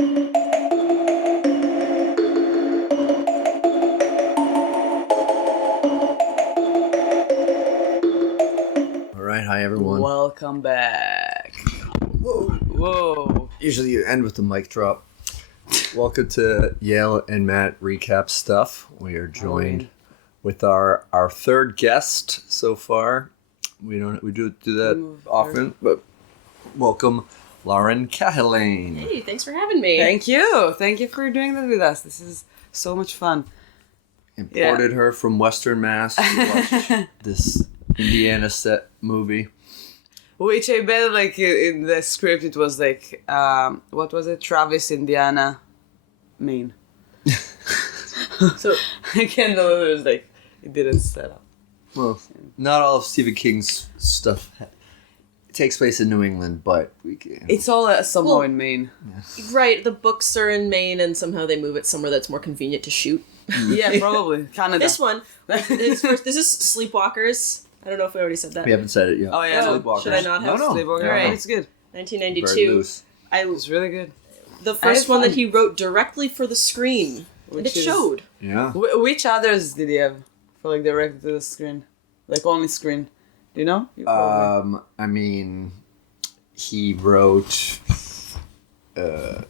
Alright, hi everyone. Welcome back. Whoa. Usually you end with the mic drop. Welcome to Yael and Matt recap stuff. We are joined with our third guest so far. We do that often, but welcome Lauren Cahillane. Hey, thanks for having me. Thank you. Thank you for doing that with us. This is so much fun. Imported her from Western Mass to watch this Indiana set movie. Which I bet, like, in the script, it was like, what was it? Travis, Indiana, Maine. So I can't know if it was like, it didn't set up. Well, not all of Stephen King's stuff takes place in New England, but it's all somehow in Maine. Yeah. Right, the books are in Maine, and somehow they move it somewhere that's more convenient to shoot. Yeah, probably. Canada. This one, this is Sleepwalkers. I don't know if we already said that. We haven't said it yet. Oh, yeah. Sleepwalkers. Should I not have? No. Sleepwalkers. All right. It's good. 1992. It's really good. The first one that he wrote directly for the screen. And it showed. Yeah. Which others did he have for, like, directed to the screen? Like, only screen? Do you know? I mean, he wrote a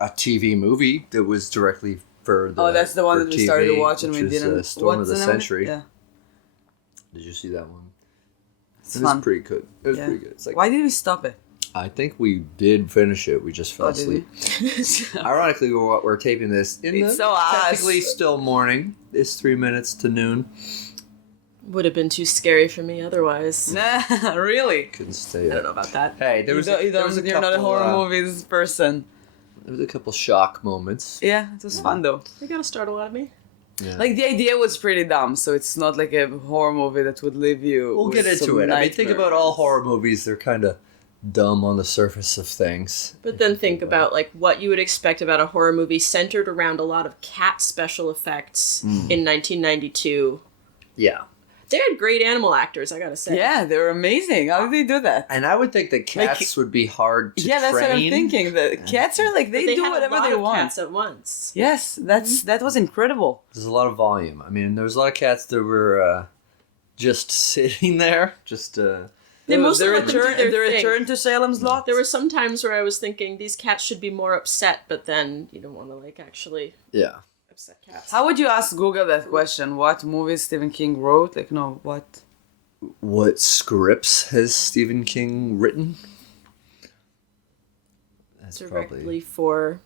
TV movie that was directly for the. Oh, that's the one that we started to watch and we didn't. Storm of the Century. Yeah. Did you see that one? It's it fun. was pretty good. It was pretty good. It's like, why did we stop it? I think we did finish it. We just fell asleep. Ironically, we're taping this in it's the so technically still morning. It's 3 minutes to noon. Would have been too scary for me otherwise. Nah, really? Couldn't stay up. I don't know about that. Hey, there was a you're not a horror movies person. There was a couple shock moments. Yeah, it was fun though. They got a startle out of me. Yeah. Like, the idea was pretty dumb, so it's not like a horror movie that would leave you. We'll get into it. I mean, think about all horror movies. They're kind of dumb on the surface of things. But then think about, like, what you would expect about a horror movie centered around a lot of cat special effects in 1992. Yeah. They had great animal actors, I gotta say. Yeah, they were amazing. How did they do that? And I would think that cats would be hard to train. Yeah, that's what I'm thinking. The cats are like, they do had whatever a lot they of want. Cats at once. Yes, that was incredible. There's a lot of volume. I mean, there was a lot of cats that were just sitting there, just... They mostly the let them do their return thing. to Salem's Lot. There were some times where I was thinking these cats should be more upset, but then you don't want to, like, actually upset cats. How would you ask Google that question? What movies Stephen King wrote? Like, no, what? What scripts has Stephen King written? That's Directly for...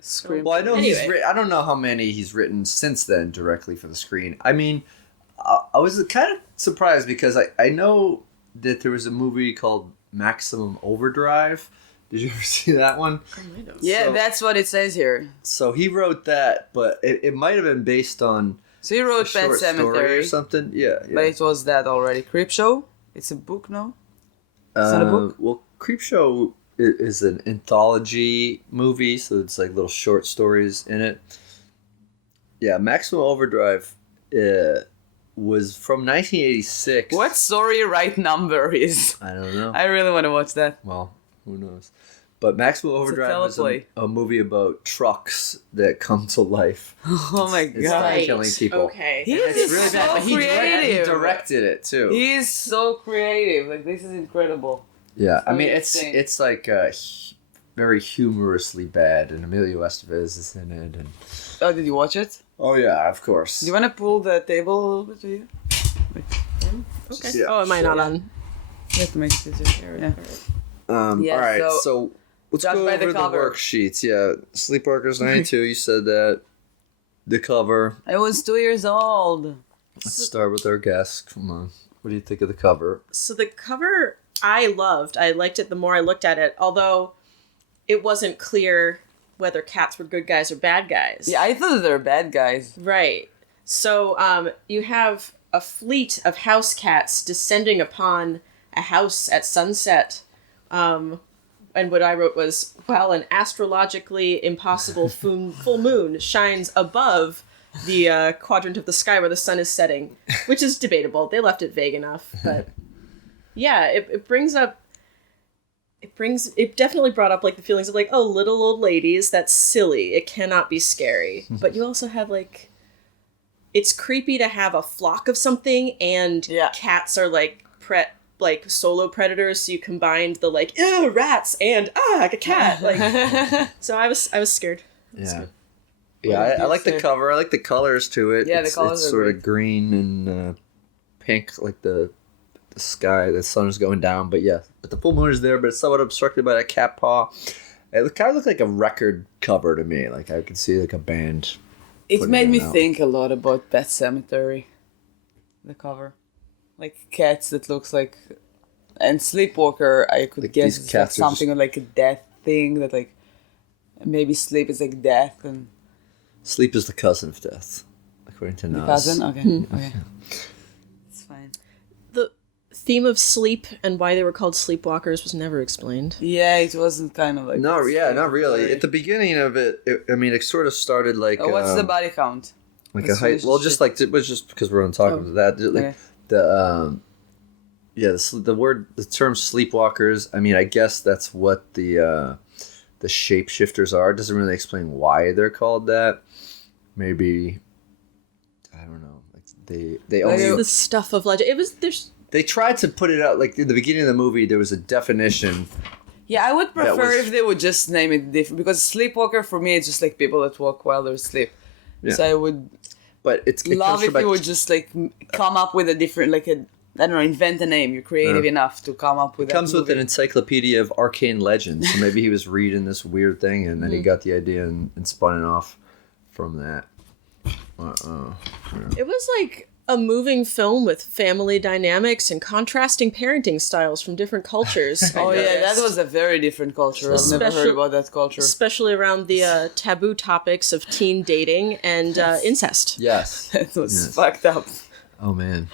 Screen. Well, I know Anyway. I don't know how many he's written since then directly for the screen. I mean, I was kind of surprised because I know that there was a movie called Maximum Overdrive. Did you ever see that one? Yeah, that's what it says here. So he wrote that, but it might have been based on So he wrote Pet short story Cemetery, or something. Yeah. but it was that already. Creepshow? It's a book, no? It's not a book? Well, Creepshow is an anthology movie, so it's like little short stories in it. Yeah, Maximum Overdrive was from 1986. What story right number is? I don't know. I really want to watch that. Well, who knows? But Maximum Overdrive is a movie about trucks that come to life. Oh my It's god. like killing people. Okay. He It's is really so bad, but he creative. directed it too. He is so creative. Like, this is incredible. Yeah, I so mean insane. it's like very humorously bad, and Emilio Estevez is in it. And Oh, did you watch it? oh yeah, of course. Do you want to pull the table a little bit to you? Okay. Yeah, Oh, am I not sure. on? You have to make it easier. Yeah. Yeah, all right, so- so let's judge go by over the the cover. worksheets. Yeah, Sleepwalkers 92. You said that. The cover. I was 2 years old. Let's start with our guest. Come on, what do you think of the cover? So the cover I loved. I liked it the more I looked at it, although it wasn't clear whether cats were good guys or bad guys. Yeah, I thought they were bad guys. Right. So you have a fleet of house cats descending upon a house at sunset. And what I wrote was, while an astrologically impossible full moon shines above the quadrant of the sky where the sun is setting, which is debatable. They left it vague enough. But yeah, it brings up it definitely brought up like the feelings of like, oh, little old ladies, that's silly. It cannot be scary. But you also have like, it's creepy to have a flock of something, and cats are like solo predators, so you combined the like, ew, rats and like a cat. Like so I was scared. Yeah. Yeah, I like the cover. I like the colors to it. Yeah, the colors it's are sort great. of green and pink, like the sky. The sun is going down, but the full moon is there, but it's somewhat obstructed by that cat paw. It kind of looked like a record cover to me. Like I could see like a band. It made me out. think a lot about Pet Sematary, the cover. Like cats that looks like... And Sleepwalker, I could Like guess these it's like cats are something like a death thing, that like... Maybe sleep is like death and... Sleep is the cousin of death, according to The Nas. cousin? Okay. It's fine. The theme of sleep and why they were called Sleepwalkers was never explained. Yeah, it wasn't kind of like... No, not really. At the beginning of it, it sort of started like... what's the body count? Like Let's a height. finish Well, this just shit. like it was just because we're on talking about that. Like Okay. the term sleepwalkers. I mean, I guess that's what the shapeshifters are. It doesn't really explain why they're called that. Maybe I don't know. Like they It's only the stuff of legend. they tried to put it out like in the beginning of the movie. There was a definition. Yeah, I would prefer was- if they would just name it different, because sleepwalker for me it's just like people that walk while they're asleep. Yeah. So I would But it love comes if from you would just like come up with a different, like a, I don't know, invent a name. You're creative enough to come up with. It comes that with an movie. encyclopedia of arcane legends. So maybe he was reading this weird thing, and then he got the idea and spun it off from that. It was like a moving film with family dynamics and contrasting parenting styles from different cultures. Oh yeah, that was a very different culture. I've never heard Special- about that culture. Especially around the taboo topics of teen dating and incest. Yes. That was Yes. fucked up. Oh man.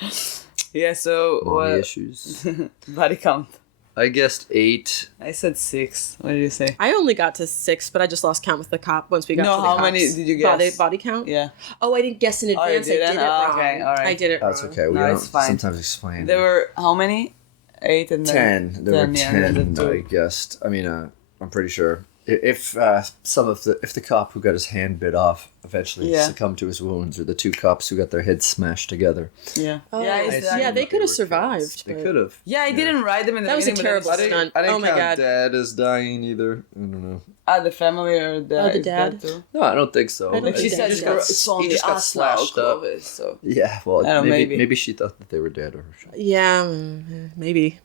Yeah, so Mommy what issues. body count? I guessed 8. I said 6. What did you say? I only got to 6, but I just lost count with the cop once we got No, to the how cops. many did you guess? Body count? Yeah. Oh, I didn't guess in Oh, you advance. I did didn't? it wrong. Okay, all right. I did it That's wrong. okay. We No, don't it's fine. sometimes explain. There were how many? 8 and then 10. There were 10. and then I 2. guessed. I mean, I'm pretty sure if if the cop who got his hand bit off eventually succumbed to his wounds, or the 2 cops who got their heads smashed together. Yeah. Oh, Yeah, yeah, they could have survived. They but- could have. Yeah, I didn't write them in the That was a beginning. but then terrible I didn't- stunt. I didn't Oh my count God. Dad as dying either. I don't know. The family or the Oh, the is dad? that too? No, I don't think so. I don't Like she think said, Dad got- it's only he just got us now, slashed up. Clovis, so. Yeah, well, I don't know, maybe. maybe she thought that they were dead or something. Yeah, maybe.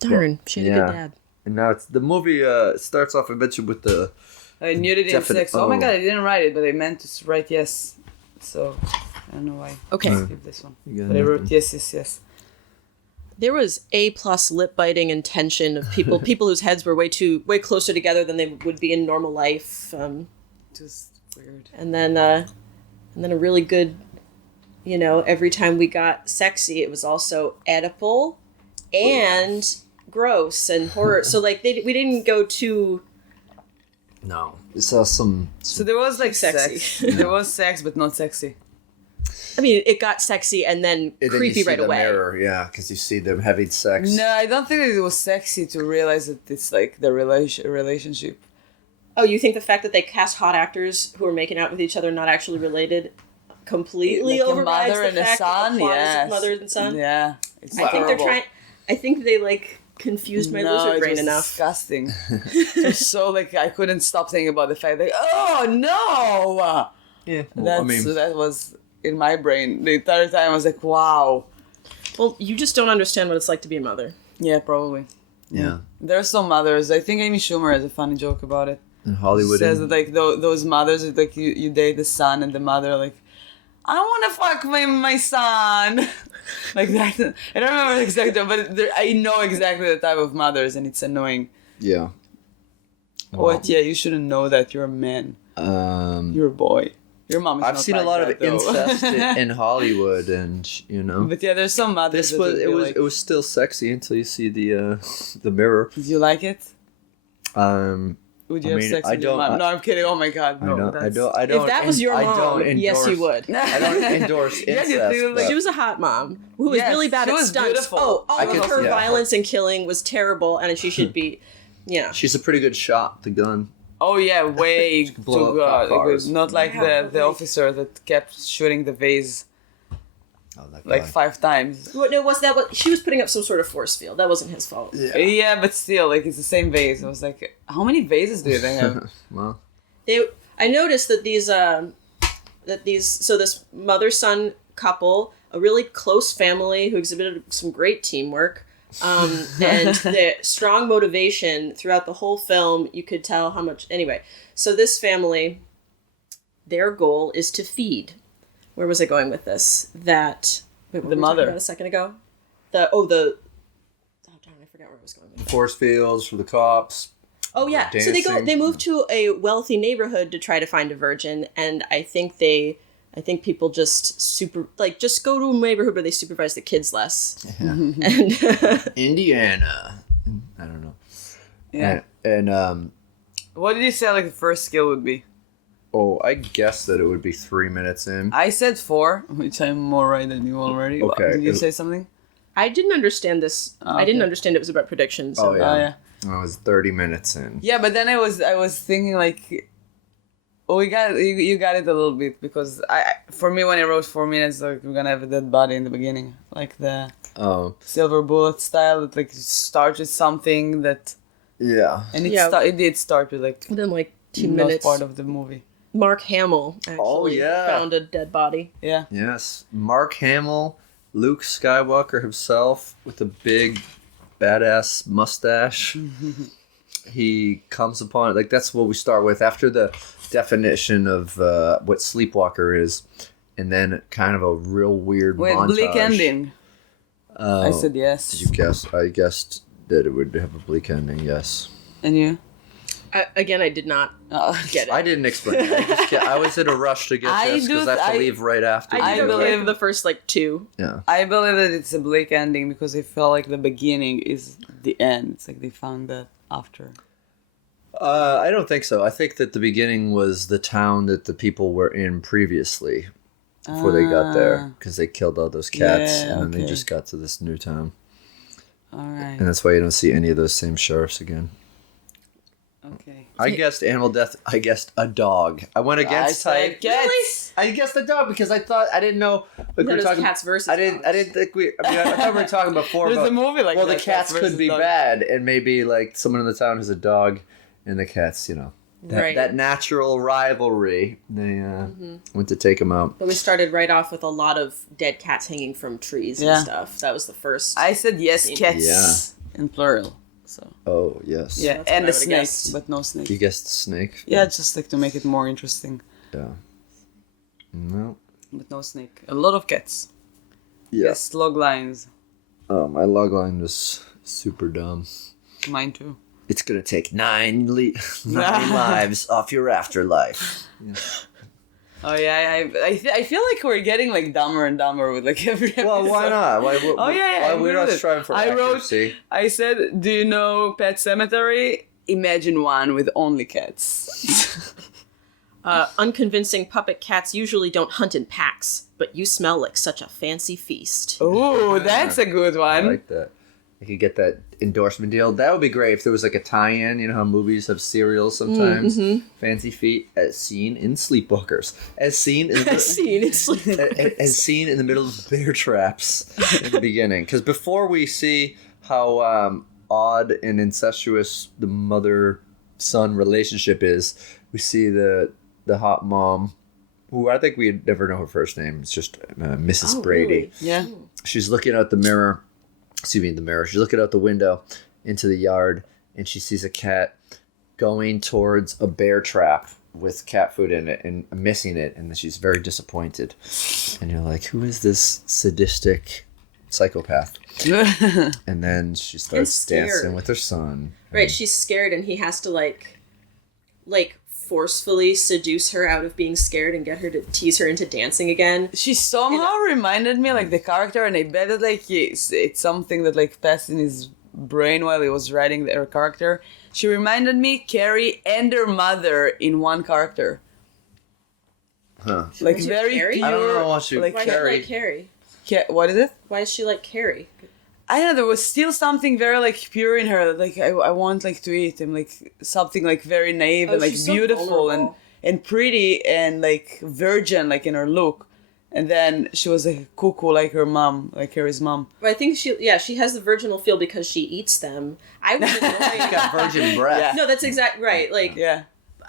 Darn, she had a yeah. good dad. And now the movie starts off, I mentioned, with the Nudity and Definite- sex. Oh my oh. god, I didn't write it, but I meant to write yes. So, I don't know why. Okay. I skipped this one. You got But I wrote nothing. yes. There was A+ lip biting and tension of people whose heads were way closer together than they would be in normal life. Just weird. And then a really good, every time we got sexy, it was also Oedipal and gross and horror. So like we didn't go too. No. We saw some So there was like Sexy. sex. There was sex, but not sexy. I mean, it got sexy and then and then you creepy see right the away. mirror, yeah, because you see them having sex. No, I don't think that it was sexy to realize that it's like the relationship. Oh, you think the fact that they cast hot actors who are making out with each other not actually related completely Like a overrides mother the and a fact that son, the plot is yes. mother and son? Yeah. It's I think they're horrible. trying. I think they like confused my lizard it brain was enough. disgusting. It was so like I couldn't stop thinking about the fact like, oh no! Yeah. So that was in my brain the entire time. I was like, wow. Well, you just don't understand what it's like to be a mother. Yeah, probably. yeah. There are some mothers. I think Amy Schumer has a funny joke about it. In Hollywood. Says that like those mothers, like you date the son and the mother, like I want to fuck my son, like that. I don't remember exactly, but I know exactly the type of mothers, and it's annoying. yeah. What? Yeah, you shouldn't know that you're a man. You're a boy. Your mom is I've not seen a like lot that, of though. incest in Hollywood, and But yeah, there's some mothers. this that was would it be was like, it was still sexy until you see the mirror. Do you like it? Would you I have mean, sex I with your don't- mom? No, I'm kidding. Oh my god, no. I don't. If that was your I mom, don't yes, you endorse- would. I don't endorse Yeah, you incest. feel like- but- She was a hot mom who was Yes, really bad she at was stunts. beautiful. Oh, all I of could- her yeah. violence and killing was terrible, and she should be Yeah. She's a pretty good shot, the gun. Oh yeah, way too blow up good. cars. Not like Yeah, the officer that kept shooting the vase Oh, that like guy. 5 times. Well, no, was that what she was putting up some sort of force field? That wasn't his fault. Yeah, but still, like it's the same vase. I was like, how many vases do they have? Well, I noticed that this mother-son couple, a really close family who exhibited some great teamwork, and the strong motivation throughout the whole film. You could tell how much. Anyway, so this family, their goal is to feed. Where was I going with this? That wait, what The were we talking mother. about a second ago. Oh darn, I forgot where I was going with that. force fields for the cops. Oh yeah, so Dancing. they move to a wealthy neighborhood to try to find a virgin, and I think people just just go to a neighborhood where they supervise the kids less. Yeah. And Indiana. I don't know. Yeah. And What did you say? Like the first skill would be? I guess that it would be 3 minutes in. I said 4, which I'm more right than you already. Okay. Did you say something? I didn't understand this. I didn't okay. understand it was about predictions. So. Oh, yeah. Oh yeah. I was 30 minutes in. Yeah, but then I was thinking like, oh, you got it a little bit because for me when I wrote 4 minutes, like we're gonna have a dead body in the beginning, like the Oh, silver bullet style that like starts with something that, yeah. and Yeah. it did start with like Then like 2 not minutes. part of the movie. Mark Hamill actually yeah. found a dead body. Yeah. Yes. Mark Hamill, Luke Skywalker himself with a big badass mustache. He comes upon it. Like, that's what we start with after the definition of what Sleepwalker is. And then kind of a real weird Wait, montage. bleak ending. I said yes. Did you guess? I guessed that it would have a bleak ending, yes. And you? Again, I did not get it. I didn't explain it. I was in a rush to get I this because I have to I- leave right after. I I did okay believe- for the first like 2. Yeah. I believe that it's a bleak ending because I felt like the beginning is the end. It's like they found that after. I don't think so. I think that the beginning was the town that the people were in previously before they got there because they killed all those cats Yeah, and then they okay. just got to this new town. All right. And that's why you don't see any of those same sheriffs again. Okay. I guessed animal death. I guessed a dog. I went against I type. said cats. I guessed a dog because I thought I didn't know. Like That we're was talking cats versus I didn't think we. I mean, I thought we were talking before. There's about, a movie like well, that. the cats could versus be dogs. bad, and maybe like someone in the town has a dog, and the cats, Right. that natural rivalry. They went to take him out. But we started right off with a lot of dead cats hanging from trees Yeah. and stuff. That was the first. I said yes, cats Yeah. in plural. So Oh yes. yeah, That's and what the I would've snake, guessed. but no snake. You guessed snake. Yeah, just like to make it more interesting, Yeah. No. but no snake. A lot of cats. Yeah. Yes, log lines. Oh, my log line was super dumb. Mine too. It's gonna take 9 lives off your afterlife. Oh yeah, I feel like we're getting like dumber and dumber with like every episode. Well, why not? Why, Oh yeah, why I we're agree not with it. striving for I wrote. accuracy? I said, do you know Pet Cemetery? Imagine one with only cats. Unconvincing puppet cats usually don't hunt in packs, but you smell like such a fancy feast. Oh, that's a good I one. like that. I could get that endorsement deal. That would be great if there was like a tie-in. You know how movies have cereals sometimes. Fancy feet, as seen in Sleepwalkers, as seen in Scene in sleep. as seen in the middle of bear traps in the beginning. Because before we see how odd and incestuous the mother-son relationship is, we see the hot mom, who I think we'd never know her first name. It's just Mrs. Oh, Brady. really? Yeah. She's looking out the mirror. She's looking out the window into the yard, and she sees a cat going towards a bear trap with cat food in it and missing it, and she's very disappointed. And you're like, who is this sadistic psychopath? And then she starts scared. dancing with her son. Right, she's scared and he has to like forcefully seduce her out of being scared and get her to tease her into dancing again. She somehow reminded me like the character, and I bet that like it's something that like passed in his brain while he was writing her character. She reminded me Carrie and her mother in one character. Huh. Like Is it very Carrie? pure. I don't know what she- like Why Carrie. does she like Carrie? What is it? Why is she like Carrie? I don't know, there was still something very like pure in her. Like I want like to eat him, like something like very naive and like she's so beautiful and vulnerable. pretty and like virgin like in her look. And then she was like cuckoo like her mom, like Harry's mom. But I think she has the virginal feel because she eats them. I was She's got virgin breath. Yeah. No, that's exactly right. Like Yeah.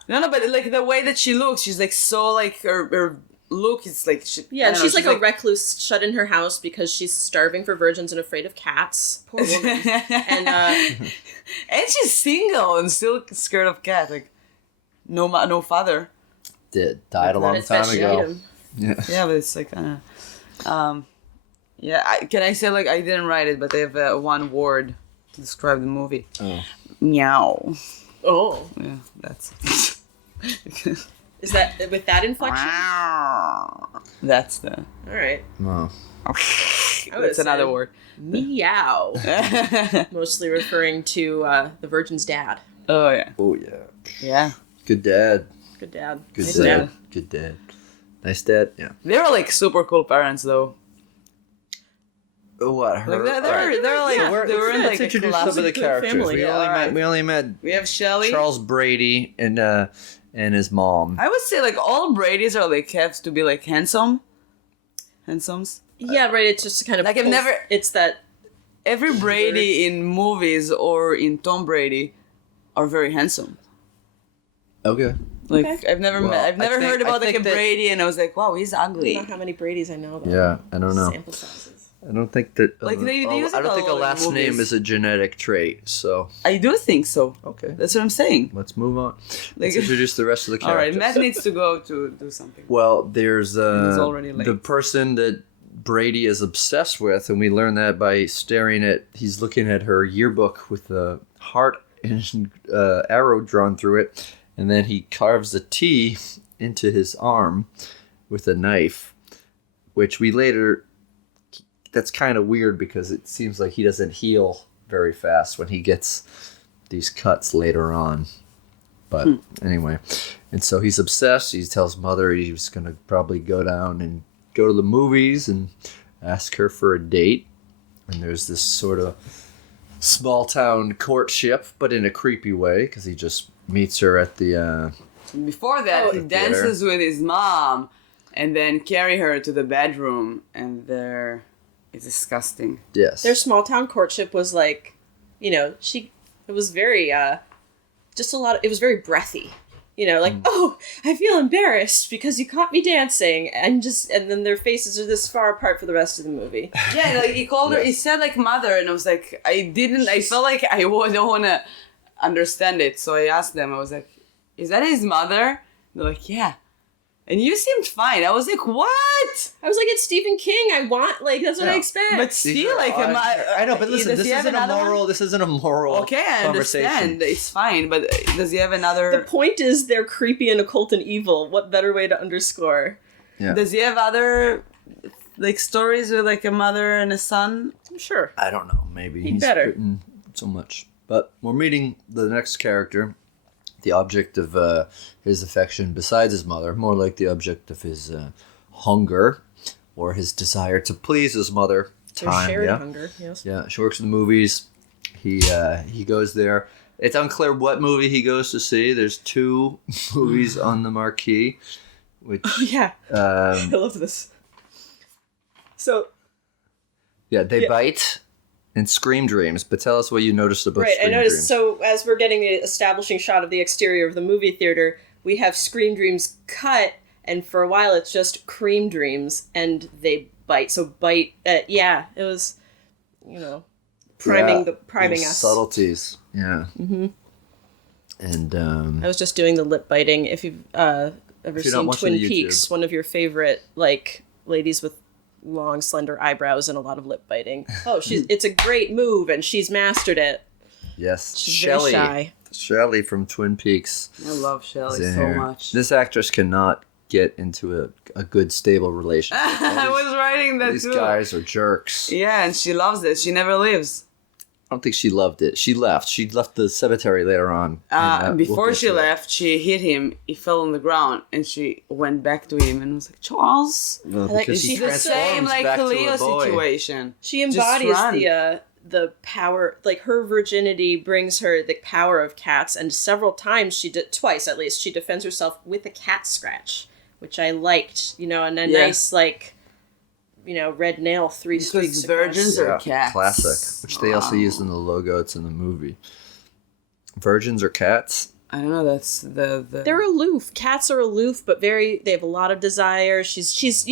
No, but like the way that she looks, she's like so like her look is like I yeah, don't know, she's like a recluse shut in her house because she's starving for virgins and afraid of cats. Poor woman. And and she's single and still scared of cat. Like no father. Died a long it's that time she ate ago. him. Yeah. Yeah, but it's like yeah. Can I say like I didn't write it, but they have one word to describe the movie. Oh. Meow. Oh, Yeah, that's. is that with that inflection? That's the. All right, Oh. That's another said- word. meow. Mostly referring to the virgin's dad. Oh yeah. Oh yeah. Yeah. Good dad. Good dad. Good Nice dad. Good dad. Nice dad. Yeah. They were like super cool parents though. What? Her? Like they're like Yeah, they were in Let's like a introduce some of the classic characters. family. We Yeah, only alright. met. We only met We have Shelley. Charles Brady and his mom. I would say like all Bradys are like have to be like handsomes. Yeah, right. It's just kind of Like, I've never- It's that. Every Brady in movies or in Tom Brady are very handsome. Okay. Like Okay. I've never Well, met, I've never I think- heard I about like a think that- Brady and I was like, wow, he's I ugly. don't know how many Bradys I know. Though. Yeah, I don't know. Sample sizes. I don't think that. Like, they use I it don't a think a lot in last name movies. is a genetic trait. So I do think so. okay, That's what I'm saying. let's move on. Like- Let's introduce the rest of the All right, characters. Matt needs to go to do something. Well, there's He's already late. the person that Brady is obsessed with, and we learn that by staring at. He's looking at her yearbook with a heart and arrow drawn through it, and then he carves a T into his arm with a knife, which we later. That's kind of weird because it seems like he doesn't heal very fast when he gets these cuts later on. But anyway, and so he's obsessed. He tells mother he's going to probably go down and go to the movies and ask her for a date. And there's this sort of small town courtship, but in a creepy way because he just meets her at the. Before that, he the dances with his mom and then carry her to the bedroom and there it's disgusting. Yes. Their small town courtship was like, it was very, just a lot of, it was very breathy. Like, oh, I feel embarrassed because you caught me dancing. And then their faces are this far apart for the rest of the movie. Yeah, like he called her, he said like mother, and I was like, I felt like I don't want to understand it. So I asked them, I was like, is that his mother? They're like, yeah. And you seemed fine. I was like, what? I was like, it's Stephen King. That's what I expect. But still, like, I know, but listen, does this he have isn't a another one? moral. This isn't a moral. Okay, I conversation. understand. It's fine, but does he have another? The point is they're creepy and occult and evil. What better way to underscore? Yeah. Does he have other like stories with like a mother and a son? Sure. I don't know. Maybe He'd he's better. written so much. But we're meeting the next character, the object of his affection besides his mother, more like the object of his hunger or his desire to please his mother. Their shared hunger, yes. Yeah, she works in the movies. He goes there. It's unclear what movie he goes to see. There's 2 movies on the marquee, which Yeah. I love this. So, they bite and Scream Dreams. But tell us what you noticed about right, Scream I noticed. Dreams. So, as we're getting the establishing shot of the exterior of the movie theater, we have Scream Dreams cut, and for a while it's just Cream Dreams, and they bite. So, bite. It was, priming little us. subtleties. Yeah. Mm-hmm. And I was just doing the lip biting. If you've ever you're not seen watching Twin the Peaks, YouTube. one of your favorite ladies with long, slender eyebrows and a lot of lip biting. Oh, it's a great move, and she's mastered it. yes, She's Shelley. very shy. Shelley from Twin Peaks. I love Shelley is in so here. much. This actress cannot get into a good, stable relationship. I was writing that These too. guys are jerks. Yeah, and she loves it. She never leaves. I don't think she loved it. She left. She left the cemetery later on. And, Before we'll get she to that. left, she hit him. He fell on the ground, and she went back to him and was like, "Charles." Well, like- because she's he the The same transforms like back to a Khalil boy. situation. She Just embodies run. the power, like her virginity brings her the power of cats, and several times twice at least, she defends herself with a cat scratch, which I liked, and a nice, like, red nail, 3 streaks Because virgins are cats. Classic, which they also use in the logo. It's in the movie. Virgins are cats. I don't know. That's the. They're aloof. Cats are aloof, but they have a lot of desire. She's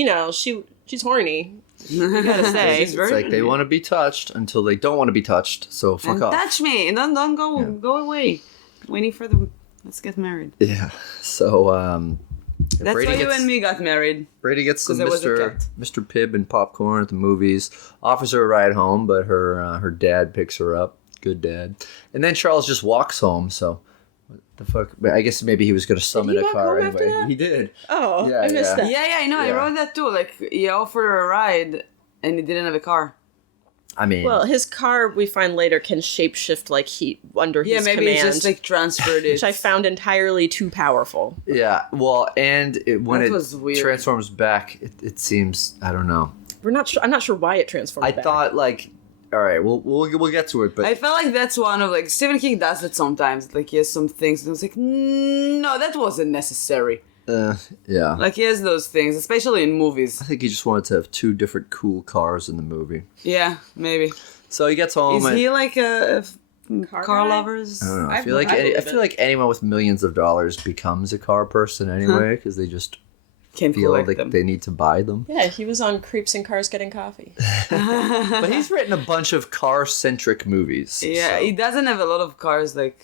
horny. You gotta say. It's like they want to be touched until they don't want to be touched. So fuck off. Touch me. Don't go away. Waiting for the. Let's get married. Yeah. So that's Brady why you and me got married. Brady gets some Because I was a Mr. Pibb and popcorn at the movies. Offers her a ride home, but her dad picks her up. Good dad. And then Charles just walks home. So what the fuck? I guess maybe he was going to summon a car anyway. He did. Oh, yeah, I missed that. Yeah, I know. Yeah. I wrote that too. Like, he offered her a ride, and he didn't have a car. I mean, well, his car we find later can shapeshift like heat under his command. Yeah, maybe he just like transferred it, which I found entirely too powerful. Yeah, well, and when it weird. transforms back, it seems, I don't know. I'm not sure why it transformed. I thought like, all right, we'll get to it, but I felt like that's one of like Stephen King does it sometimes. Like he has some things, and it's like, no, that wasn't necessary. Yeah. Like he has those things, especially in movies. I think he just wanted to have 2 different cool cars in the movie. Yeah, maybe. So he gets home. Is he like a car lovers? I don't know. I feel like anyone with millions of dollars becomes a car person anyway, because they just Can't feel collect like them. they need to buy them. Yeah, he was on Creeps and Cars Getting Coffee. But he's written a bunch of car-centric movies. Yeah, so. he doesn't have a lot of cars like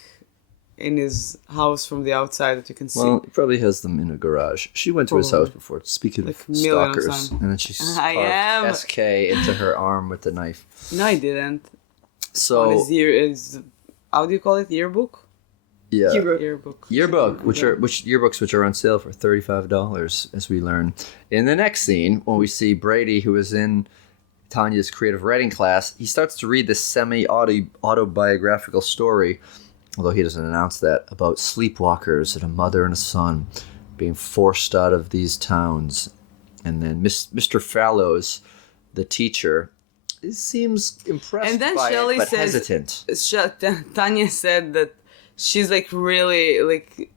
in his house from the outside that you can see. Well, he probably has them in a garage. She went to his house before, speaking Like of million of stalkers. times. And then she I am. carved SK into her arm with the knife. No, I didn't. So, On his how do you call it? Yearbook? yeah. Yearbook. Yearbooks which are on sale for $35, as we learn. In the next scene, when we see Brady, who is in Tanya's creative writing class, he starts to read this semi-autobiographical story, although he doesn't announce that, about sleepwalkers and a mother and a son being forced out of these towns. And then Mr. Fallows, the teacher, seems impressed And then by Shelley it, but says, hesitant. Tanya said that she's like really like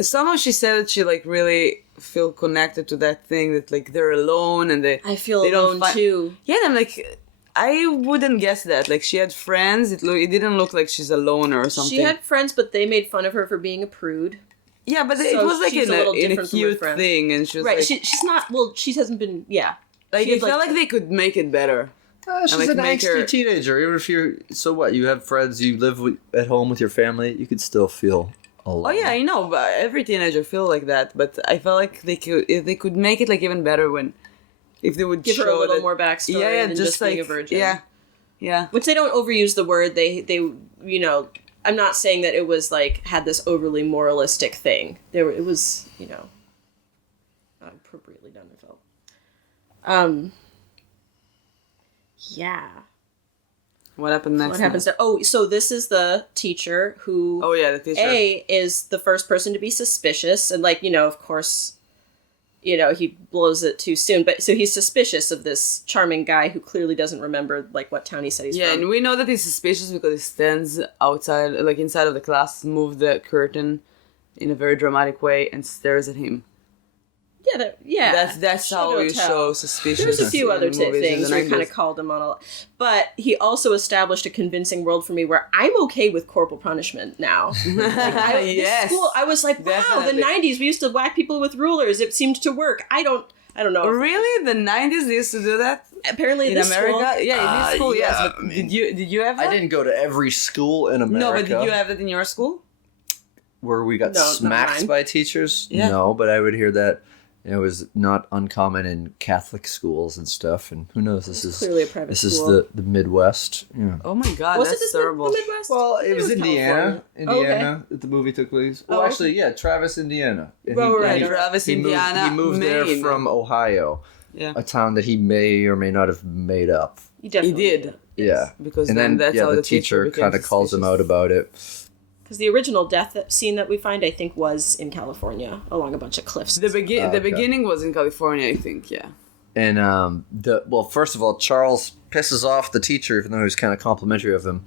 somehow she said that she like really feel connected to that thing that like they're alone and I feel they alone too. Yeah, I'm like I wouldn't guess that. Like she had friends. It didn't look like she's alone or something. She had friends, but they made fun of her for being a prude. Yeah, but it So was like she's in a little a different from her cute friends. thing, and she was Right, like, she's not. Well, she hasn't been. Yeah, like she it felt like they could make it better. She's like, an make angsty her- teenager. Even if you're, so what? You have friends. You live at home with your family. You could still feel alone. Oh yeah, I know, but every teenager feel like that. But I felt like they could make it like even better if they would give her a show little that, more backstory than just being a virgin. Yeah. Which they don't overuse the word. They I'm not saying that it was like had this overly moralistic thing. It was not appropriately done. I felt. Yeah. What happened next? What happens? So this is the teacher who. Oh yeah, the teacher. Is the first person to be suspicious, and of course, he blows it too soon. But so he's suspicious of this charming guy who clearly doesn't remember like what town he said he's Yeah, from. and we know that he's suspicious because he stands outside, like inside of the class, move the curtain in a very dramatic way, and stares at him. That's how you show suspicious. There's a few in other movies in things the where you kind 90s. of called him on a lot. But he also established a convincing world for me where I'm okay with corporal punishment now. Yes. School, I was like, wow, Definitely. the 90s, we used to whack people with rulers. It seemed to work. I don't know. Really? The 90s they used to do that? Apparently In this America? school, Yeah, in this school, yes. yeah, But I mean, did you have that? I didn't go to every school in America. No, but did you have that in your school? where we got No, not smacked mine. by teachers? Yeah. No, but I would hear that it was not uncommon in Catholic schools and stuff. And who knows? This is clearly a private this school. is the Midwest. Yeah. Oh my god, Was it that's this terrible. the Midwest? Well, it was Indiana. California. Indiana that the movie took place. Well, Oh, okay. actually, yeah, Travis, Indiana. And Right. Travis, he moved, Indiana, He moved there Maine. from Ohio, Yeah. a town that he may or may not have made up. You definitely He did. Yeah, Because and then then that's how the the teacher teacher kind of became calls him suspicious. out about it. Because the original death scene that we find, I think, was in California, along a bunch of cliffs. The Okay. beginning was in California, I think. Yeah. first of all, Charles pisses off the teacher, even though he was kind of complimentary of him,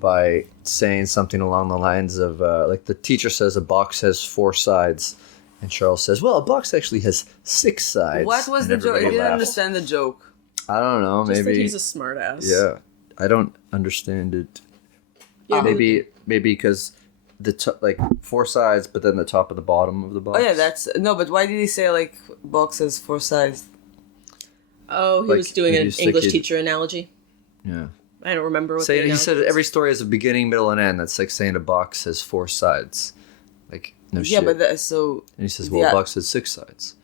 by saying something along the lines of, like the teacher says a box has 4 sides, and Charles says, well, a box actually has 6 sides. What was And the joke? I everybody didn't laughed. understand the joke. I don't know, Just maybe. that he's a smartass. Yeah, I don't understand it. Yeah, Maybe because like 4 sides, but then the top and the bottom of the box. Oh yeah, no. But why did he say like boxes 4 sides? Oh, he Like, was doing if an you stick English it- teacher analogy. Yeah. I don't remember what Say the he analogy said was. every story has a beginning, middle, and end. That's like saying a box has 4 sides. Like no Yeah, shit. but so. And he says, well, yeah. a box has 6 sides.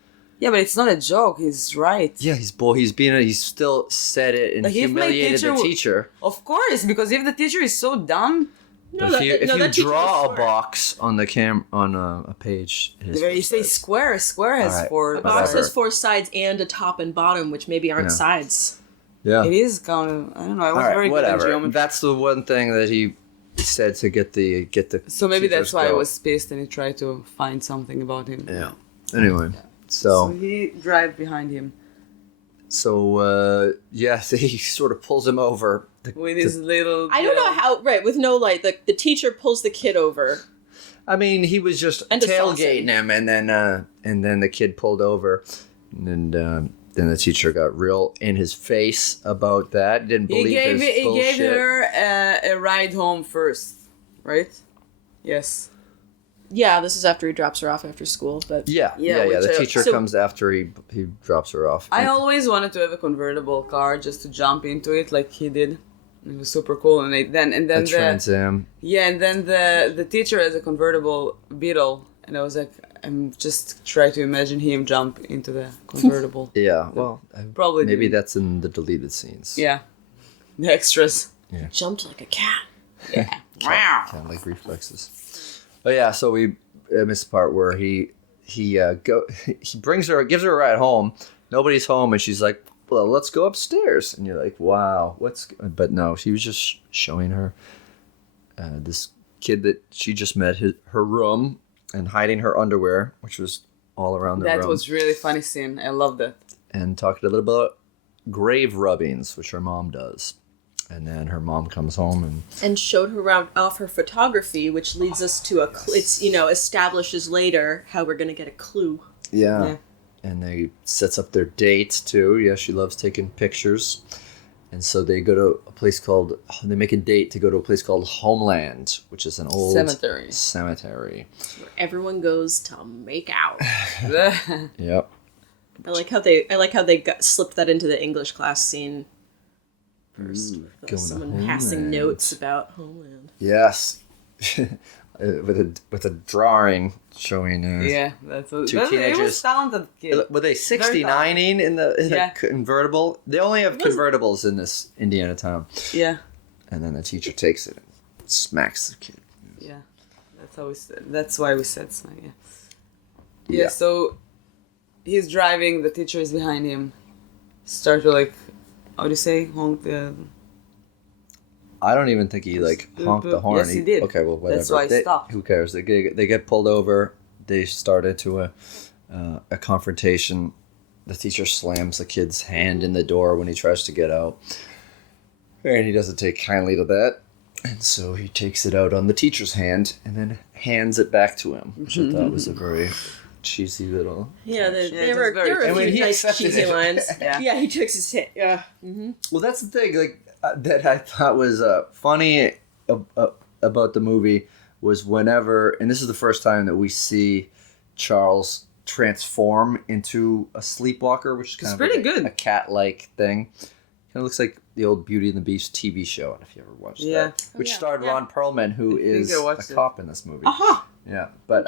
Yeah, but it's not a joke. He's right. Yeah, he's still said it and Like, if my humiliated teacher the teacher. Of course, because if the teacher is so dumb, No, But if that you teacher draw was a smart. box on the on a page, it is where you 4 say sides. square has Alright. 4. A box Whatever. has 4 sides and a top and bottom, which maybe aren't Yeah. sides. Yeah. It is kind of. I don't know. I was All right, very good at whatever. geometry. That's the one thing that he said to get the. So maybe that's teachers why I go. was pissed and he tried to find something about him. Yeah. Anyway, So so he drive behind him he sort of pulls him over. with his little. I don't know how, right, with no light, the teacher pulls the kid over. I mean, he was just And assaults tailgating him, and then the kid pulled over, and then the teacher got real in his face about that. Didn't He believe gave his bullshit. her a ride home first, right? Yes. Yeah, this is after he drops her off after school, but Yeah. Yeah, The which, teacher so- comes after he drops her off. I always wanted to have a convertible car just to jump into it like he did. It was super cool, and then a Trans Am. and then the teacher has a convertible Beetle, and I was like, I'm just trying to imagine him jump into the convertible. Yeah. Well, Probably maybe didn't. that's in the deleted scenes. Yeah, the extras. jumped like a cat. Yeah. Kind of like reflexes. But yeah, so we missed the part where he brings her, gives her a ride home. Nobody's home, and she's like, "Well, let's go upstairs." And you're like, "Wow, But no, she was just showing her this kid that she just met her room and hiding her underwear, which was all around the room. That was really funny scene. I loved it. And talking a little bit about grave rubbings, which her mom does. And then her mom comes home And showed her around off her photography, which leads us to it's, establishes later how we're going to get a clue. yeah. And they sets up their dates too. Yeah, she loves taking pictures. And so they go to a place they make a date to go to a place called Homeland, which is an old cemetery. Where everyone goes to make out. Yep. I like how they slipped that into the English class scene. First, going to someone passing Homeland. notes about Homeland. Yes. with a drawing showing Yeah, that's what. Two He was teenagers. talented kid. were they 69ing in Yeah. a convertible? They only have convertibles in this Indiana town. Yeah, And then the teacher takes it and smacks the kid. yeah. That's how we said. That's why we said so. Yeah. Yeah. Yeah. So he's driving. The teacher is behind him. Start to like, how do you say, honk the. I don't even think he honked the horn. Yes, he did. Okay, well, whatever. That's why he stopped. Who cares? They get pulled over. They start into a confrontation. The teacher slams the kid's hand in the door when he tries to get out, and he doesn't take kindly to that. And so he takes it out on the teacher's hand and then hands it back to him, which I thought was a very cheesy little. Yeah, it there was were very a And when few he nice accepted cheesy it. lines. Yeah. He took his hit. Yeah. Well, that's the thing, that I thought was funny about the movie was whenever, and this is the first time that we see Charles transform into a sleepwalker, which is kind It's of pretty like good. a cat-like thing. Kind of looks like the old Beauty and the Beast TV show, I don't know if you ever watched Yeah. that. Which yeah. starred Yeah. Ron Perlman, who is I a watched it. cop in this movie. Aha! Yeah, but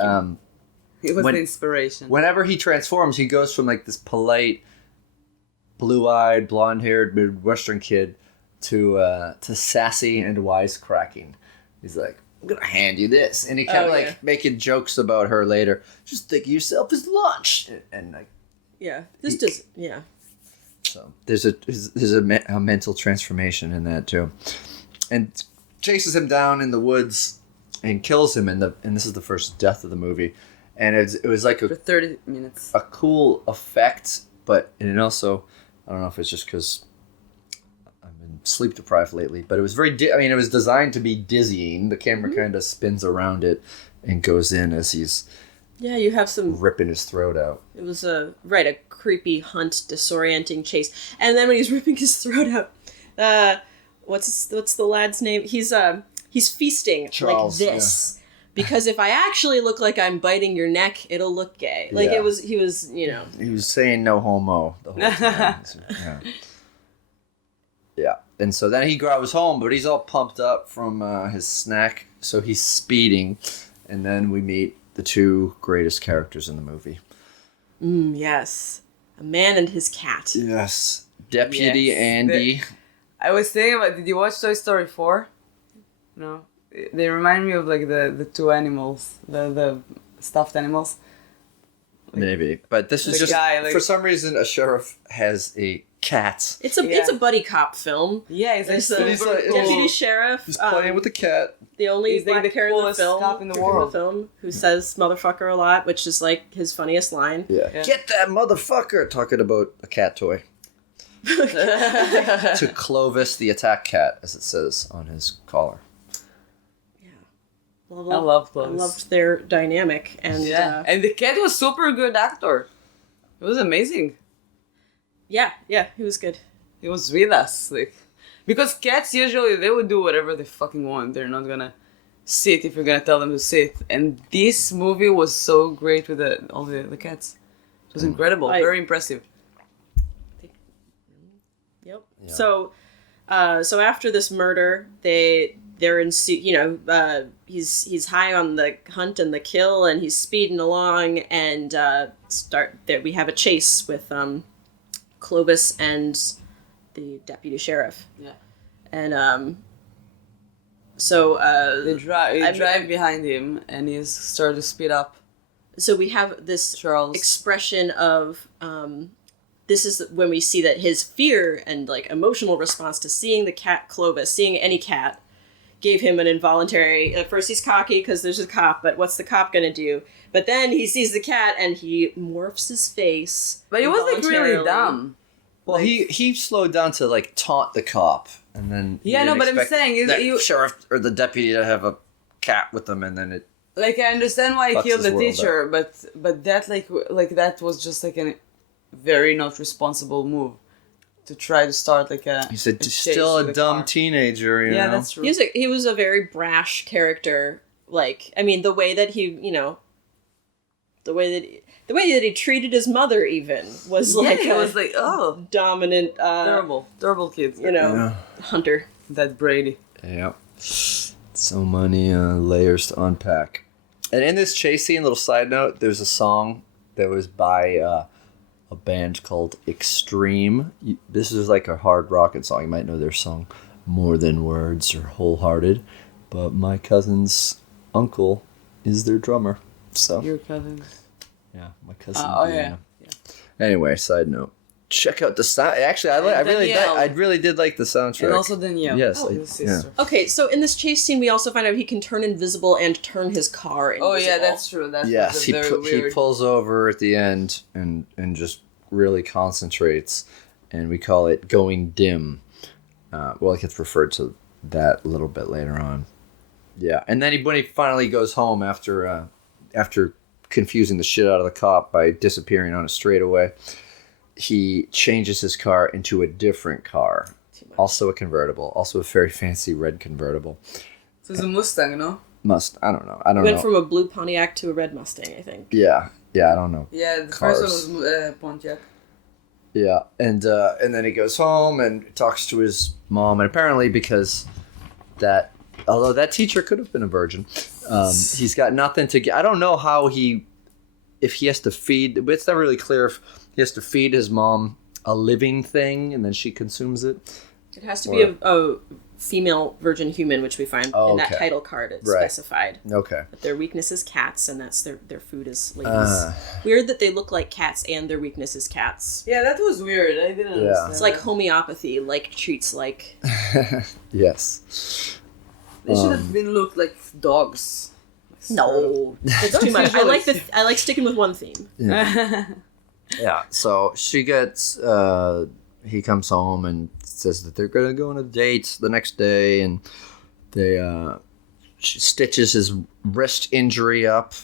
It was When- the inspiration. whenever he transforms, he goes from like this polite, blue-eyed, blonde-haired Midwestern kid to sassy and wisecracking. He's like, "I'm gonna hand you this," and he kind of yeah. making jokes about her later. Just think of yourself as lunch, and like Yeah. This does. Yeah. so. There's a mental transformation in that too, and chases him down in the woods and kills him. And this is the first death of the movie, and it was like For 30 minutes. a cool effect and also, I don't know if it's just because I've been sleep deprived lately, but it was it was designed to be dizzying. The camera kind of spins around it and goes in as he's you have some ripping his throat out. It was a creepy hunt, disorienting chase, and then when he's ripping his throat out, what's the lad's name? He's feasting Charles, like this. Because if I actually look like I'm biting your neck, it'll look gay. Like he was, He was saying no homo the whole time. Yeah. And so then he goes home, but he's all pumped up from his snack, so he's speeding. And then we meet the two greatest characters in the movie. Yes. A man and his cat. Yes. Deputy Andy. I was thinking about, did you watch Toy Story 4? No. They remind me of like the two animals, the stuffed animals. Like, maybe, but this is just guy, for some reason a sheriff has a cat. It's a buddy cop film. Yeah, he's like deputy sheriff. He's playing with the cat. The only black character in the film, cop in the world, who says "motherfucker" a lot, which is like his funniest line. Yeah. Get that motherfucker! Talking about a cat toy. To Clovis, the attack cat, as it says on his collar. I love Clovis. I loved their dynamic, and and the cat was super good actor. It was amazing. Yeah, he was good. He was with us, like, because cats usually they would do whatever they fucking want. They're not gonna sit if you're gonna tell them to sit. And this movie was so great with all the cats. It was incredible, very impressive. Yep. Yeah. So after this murder, they're in, he's high on the hunt and the kill, and he's speeding along, and we have a chase with Clovis and the deputy sheriff. Yeah. And they drive behind him, and he's starting to speed up. So we have this Charles expression of this is when we see that his fear and like emotional response to seeing the cat Clovis, seeing any cat, gave him an involuntary. At first, he's cocky because there's a cop, but what's the cop gonna do? But then he sees the cat and he morphs his face. But he was like really dumb. Well, he slowed down to like taunt the cop, and then but I'm saying the sheriff or the deputy to have a cat with them, and then it. Like, I understand why he killed the teacher, but that like that was just like a very not responsible move. To try to start like a... He's still a dumb teenager, you know? Yeah, that's true. He was a very brash character. Like, I mean, the way that he, the way that he treated his mother even was like... it was like, dominant... Terrible kids. Hunter. That Brady. Yep. So many layers to unpack. And in this chase scene, little side note, there's a song that was by... a band called Extreme. This is like a hard rockin' song. You might know their song More Than Words or Wholehearted, but my cousin's uncle is their drummer. So your cousin? Yeah, my cousin. Yeah. Anyway, side note. Check out the sound. Actually, I really did like the soundtrack. And also Danielle. Yes, his sister. Okay, so in this chase scene, we also find out he can turn invisible and turn his car invisible. Oh yeah, that's true. He pulls over at the end and just really concentrates, and we call it going dim. It gets referred to that a little bit later on. Yeah, and then when he finally goes home after confusing the shit out of the cop by disappearing on a straightaway, he changes his car into a different car, also a convertible, also a very fancy red convertible. So it's a Mustang, no? I don't know. Went from a blue Pontiac to a red Mustang, I think. Yeah, I don't know. Yeah, the first one was Pontiac. Yeah, and then he goes home and talks to his mom, and apparently because although that teacher could have been a virgin, he's got nothing to get. I don't know if he has to feed. It's not really clear if he has to feed his mom a living thing and then she consumes it. It has to be a female virgin human, which we find in that title card. It's specified. Okay. But their weakness is cats, and that's their food is ladies. Weird that they look like cats and their weakness is cats. Yeah, that was weird. I didn't understand. It's like homeopathy, like treats like. Yes. They should have been looked like dogs. No, it's too much. I like sticking with one theme. Yeah. Yeah, so she gets, he comes home and says that they're going to go on a date the next day, and she stitches his wrist injury up.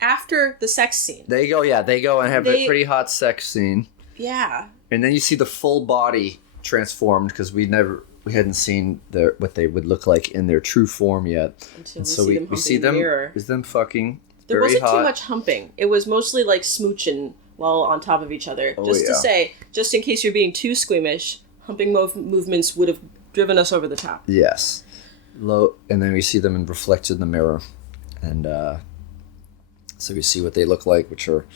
After the sex scene. They go and have a pretty hot sex scene. Yeah. And then you see the full body transformed, because we hadn't seen what they would look like in their true form yet. Until we see them is them fucking. There very wasn't hot. too much humping. It was mostly like smooching while on top of each other. To say, just in case you're being too squeamish, humping movements would have driven us over the top. Yes. And then we see them reflected in the mirror. And so we see what they look like, which are...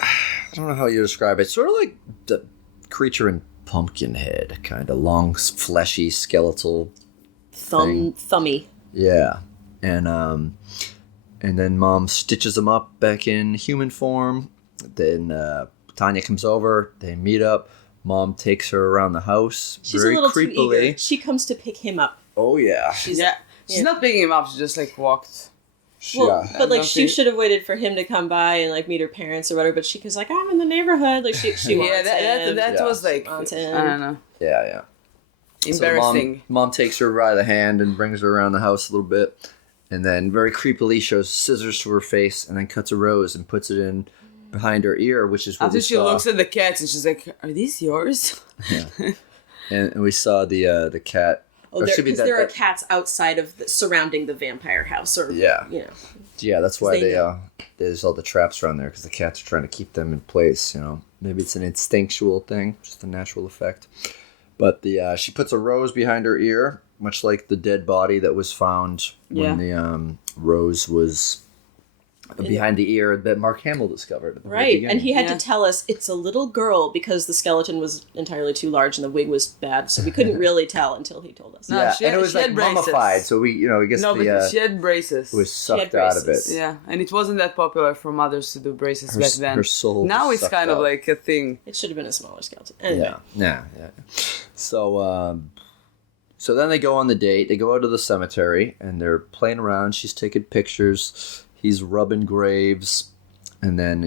I don't know how you describe it. Sort of like the creature in Pumpkinhead. Kind of long, fleshy, skeletal Thummy. Yeah. And then Mom stitches them up back in human form. Then Tanya comes over. They meet up. Mom takes her around the house. She's very a little creepily. too eager. She comes to pick him up. Oh, yeah. She's not picking him up. She just like walked. Well, but like she should have waited for him to come by and like meet her parents or whatever. But she was like, I'm in the neighborhood. Like she wants him. That was like, I don't know. Yeah. Embarrassing. So Mom takes her by the hand and brings her around the house a little bit. And then very creepily shows scissors to her face and then cuts a rose and puts it in behind her ear, which is what after she looks at the cats and she's like, "Are these yours?" Yeah. and we saw the cat. Oh, because there are cats outside of surrounding the vampire house, or yeah. Yeah, that's why there's all the traps around there, because the cats are trying to keep them in place. Maybe it's an instinctual thing, just a natural effect. But she puts a rose behind her ear, much like the dead body that was found when the rose was behind the ear that Mark Hamill discovered at the very beginning. And he had to tell us it's a little girl because the skeleton was entirely too large and the wig was bad, so we couldn't really tell until he told us. No, and it was like mummified, so we guess but she had braces. Was sucked out of it. Yeah, and it wasn't that popular for mothers to do braces back then. Her soul. Now it's kind of like a thing. It should have been a smaller skeleton. Anyway. Yeah. So then they go on the date. They go out to the cemetery and they're playing around. She's taking pictures. He's rubbing graves, and then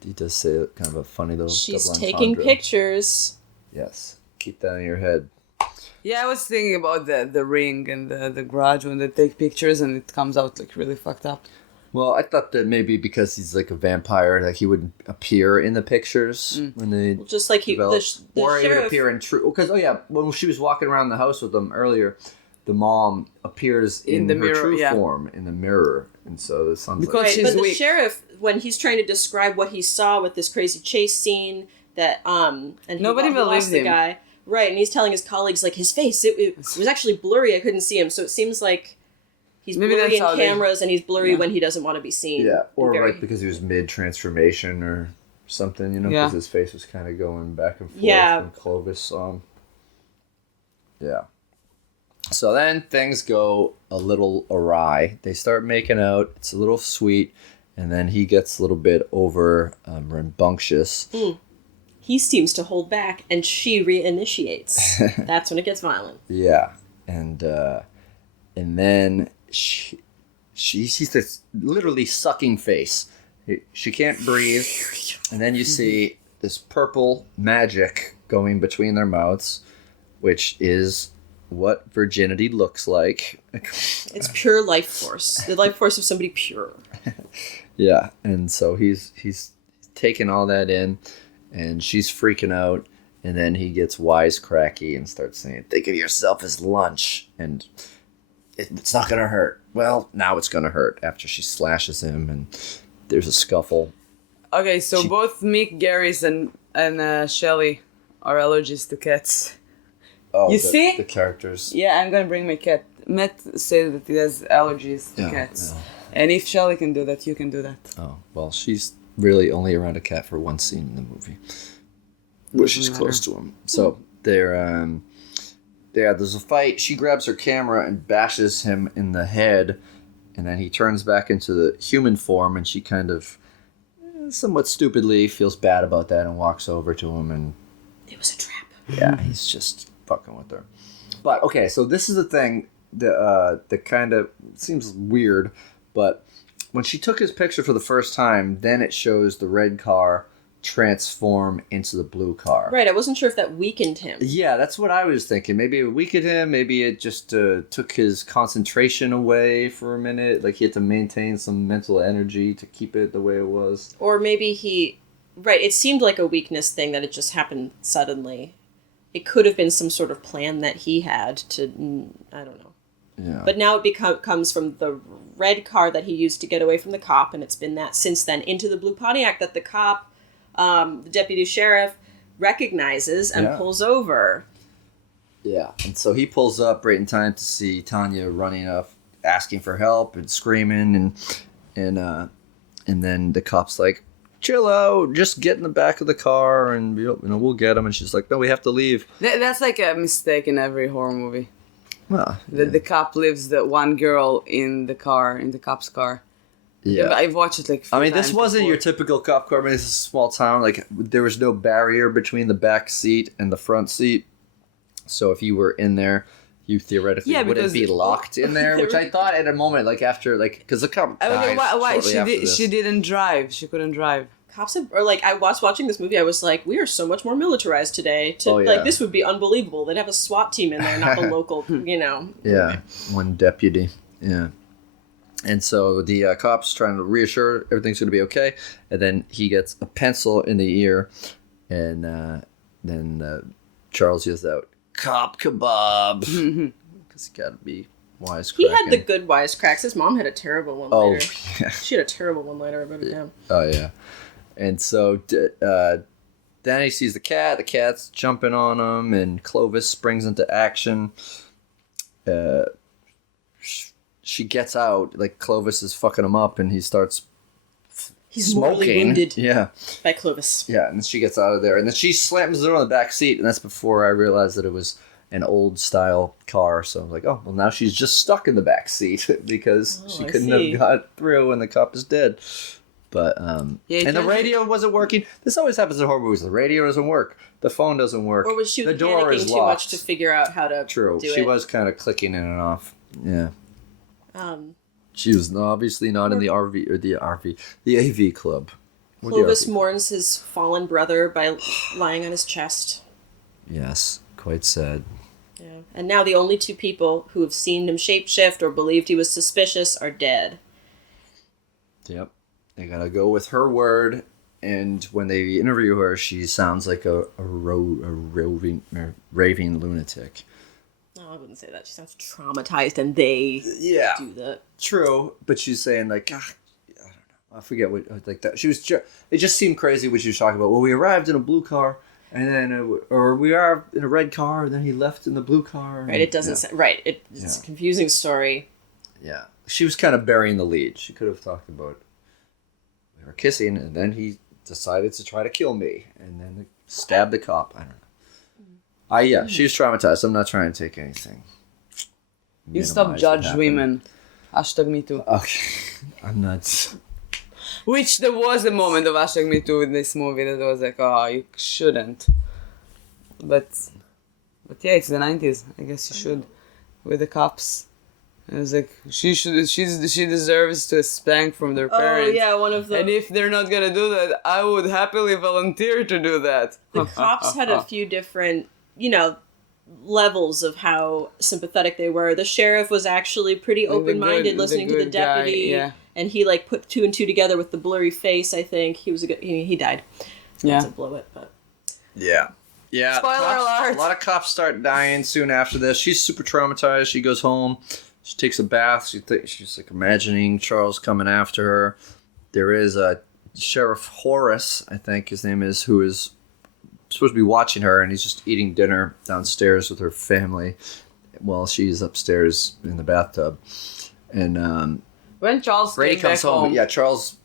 he does say kind of a funny little. She's taking pictures. Yes, keep that in your head. Yeah, I was thinking about the ring and the garage when they take pictures, and it comes out like really fucked up. Well, I thought that maybe because he's like a vampire, like he wouldn't appear in the pictures when they just like he or sheriff... he would appear in true. Because when she was walking around the house with them earlier, the mom appears in her mirror, true form in the mirror. And so it sounds because like... But the sheriff, when he's trying to describe what he saw with this crazy chase scene, that and nobody believes the guy, right? And he's telling his colleagues like his face, it was actually blurry. I couldn't see him, so it seems like he's blurry in cameras and he's blurry when he doesn't want to be seen. Yeah, or like because he was mid transformation or something, because his face was kind of going back and forth. Yeah, when Clovis saw him. Yeah. So then things go a little awry. They start making out. It's a little sweet. And then he gets a little bit over rambunctious. He seems to hold back, and she reinitiates. That's when it gets violent. Yeah. And then she sees this literally sucking face. She can't breathe. And then you see this purple magic going between their mouths, which is... what virginity looks like. It's pure life force. The life force of somebody pure. Yeah, and so he's taking all that in, and she's freaking out, and then he gets wisecracky and starts saying, "Think of yourself as lunch, and it's not gonna hurt." Well, now it's gonna hurt after she slashes him, and there's a scuffle. Okay, so both Mick Garris and Shelley are allergies to cats. Oh, you see? The characters. Yeah, I'm gonna bring my cat. Matt said that he has allergies to cats. Yeah. And if Shelley can do that, you can do that. Oh, well, she's really only around a cat for one scene in the movie. Where she's close to him. So there's a fight. She grabs her camera and bashes him in the head. And then he turns back into the human form, and she kind of, somewhat stupidly, feels bad about that and walks over to him. And it was a trap. Yeah, he's just fucking with her. But okay, so this is the thing that kind of seems weird, but when she took his picture for the first time, then it shows the red car transform into the blue car. Right, I wasn't sure if that weakened him. Yeah, that's what I was thinking. Maybe it weakened him. Maybe it just took his concentration away for a minute. Like he had to maintain some mental energy to keep it the way it was. Or maybe he... Right, it seemed like a weakness thing that it just happened suddenly. It could have been some sort of plan that he had to... I don't know. Yeah. But now it comes from the red car that he used to get away from the cop, and it's been that since then, into the blue Pontiac that the cop... the deputy sheriff recognizes and pulls over. Yeah, and so he pulls up right in time to see Tanya running up, asking for help and screaming, and then the cop's like, "Chill out, just get in the back of the car, and we'll get him." And she's like, "No, we have to leave." That's like a mistake in every horror movie. Well, The cop leaves the one girl in the car, in the cop's car. yeah. I've watched it like. I mean, this wasn't your typical cop car. I mean, this is a small town. Like, there was no barrier between the back seat and the front seat. So if you were in there, you theoretically wouldn't be locked in there. Which I thought at a moment, like after, like, because the cop died why shortly after this. she didn't drive? She couldn't drive. Cops have, or like, I was watching this movie, I was like, we are so much more militarized today. Like, this would be unbelievable. They'd have a SWAT team in there, not the local, Yeah, one deputy. Yeah. And so the cop's trying to reassure everything's going to be okay. And then he gets a pencil in the ear. And then Charles yells out, "Cop kebab." Because he got to be wisecracking. He had the good wisecracks. His mom had a terrible one later. Yeah. She had a terrible one later. I wrote it down. Oh, yeah. And so then he sees the cat. The cat's jumping on him. And Clovis springs into action. She gets out, like Clovis is fucking him up, and he starts He's mortally smoking. wounded Yeah, by Clovis. yeah, and then she gets out of there, and then she slams the door on the back seat, and that's before I realized that it was an old style car. So I was like, oh, well, now she's just stuck in the back seat because she couldn't have got through, and the cop is dead. But and the radio wasn't working. This always happens in horror movies. The radio doesn't work. The phone doesn't work. Or was she the door panicking is too locked. much to figure out how to True. do She it? was kind of clicking in and off. Yeah. She was obviously not in the the AV club. Or the Clovis RV. mourns his fallen brother by lying on his chest. Yes, quite sad. Yeah. And now the only two people who have seen him shapeshift or believed he was suspicious are dead. Yep. They gotta go with her word, and when they interview her, she sounds like a raving lunatic. No, I wouldn't say that. She sounds traumatized, and they do that. True, but she's saying like, I don't know, I forget what like that. She was. It just seemed crazy what she was talking about. Well, we arrived in a blue car, and then or we are in a red car, and then he left in the blue car. Right. It doesn't. Right. It's a confusing story. Yeah, she was kind of burying the lead. She could have talked about we were kissing, and then he decided to try to kill me, and then stab the cop. I don't know. She was traumatized. I'm not trying to take anything. You stop judge women. #MeToo. Okay, I'm not. Which there was a moment of #MeToo in this movie that was like, oh, you shouldn't. But yeah, it's the 90s. I guess you should, with the cops. And it was like she deserves to spank from their parents. Oh yeah, one of the. And if they're not gonna do that, I would happily volunteer to do that. The cops had a few different, levels of how sympathetic they were. The sheriff was actually pretty open-minded, listening to the deputy, and he put two and two together with the blurry face. I think he was a good. He died. Yeah. Not to blow it, but Yeah. Spoiler alert. A lot of cops start dying soon after this. She's super traumatized. She goes home. She takes a bath. She's like imagining Charles coming after her. There is a Sheriff Horace, I think his name is, who is supposed to be watching her, and he's just eating dinner downstairs with her family while she's upstairs in the bathtub. And when Charles Brady came comes back home. Yeah,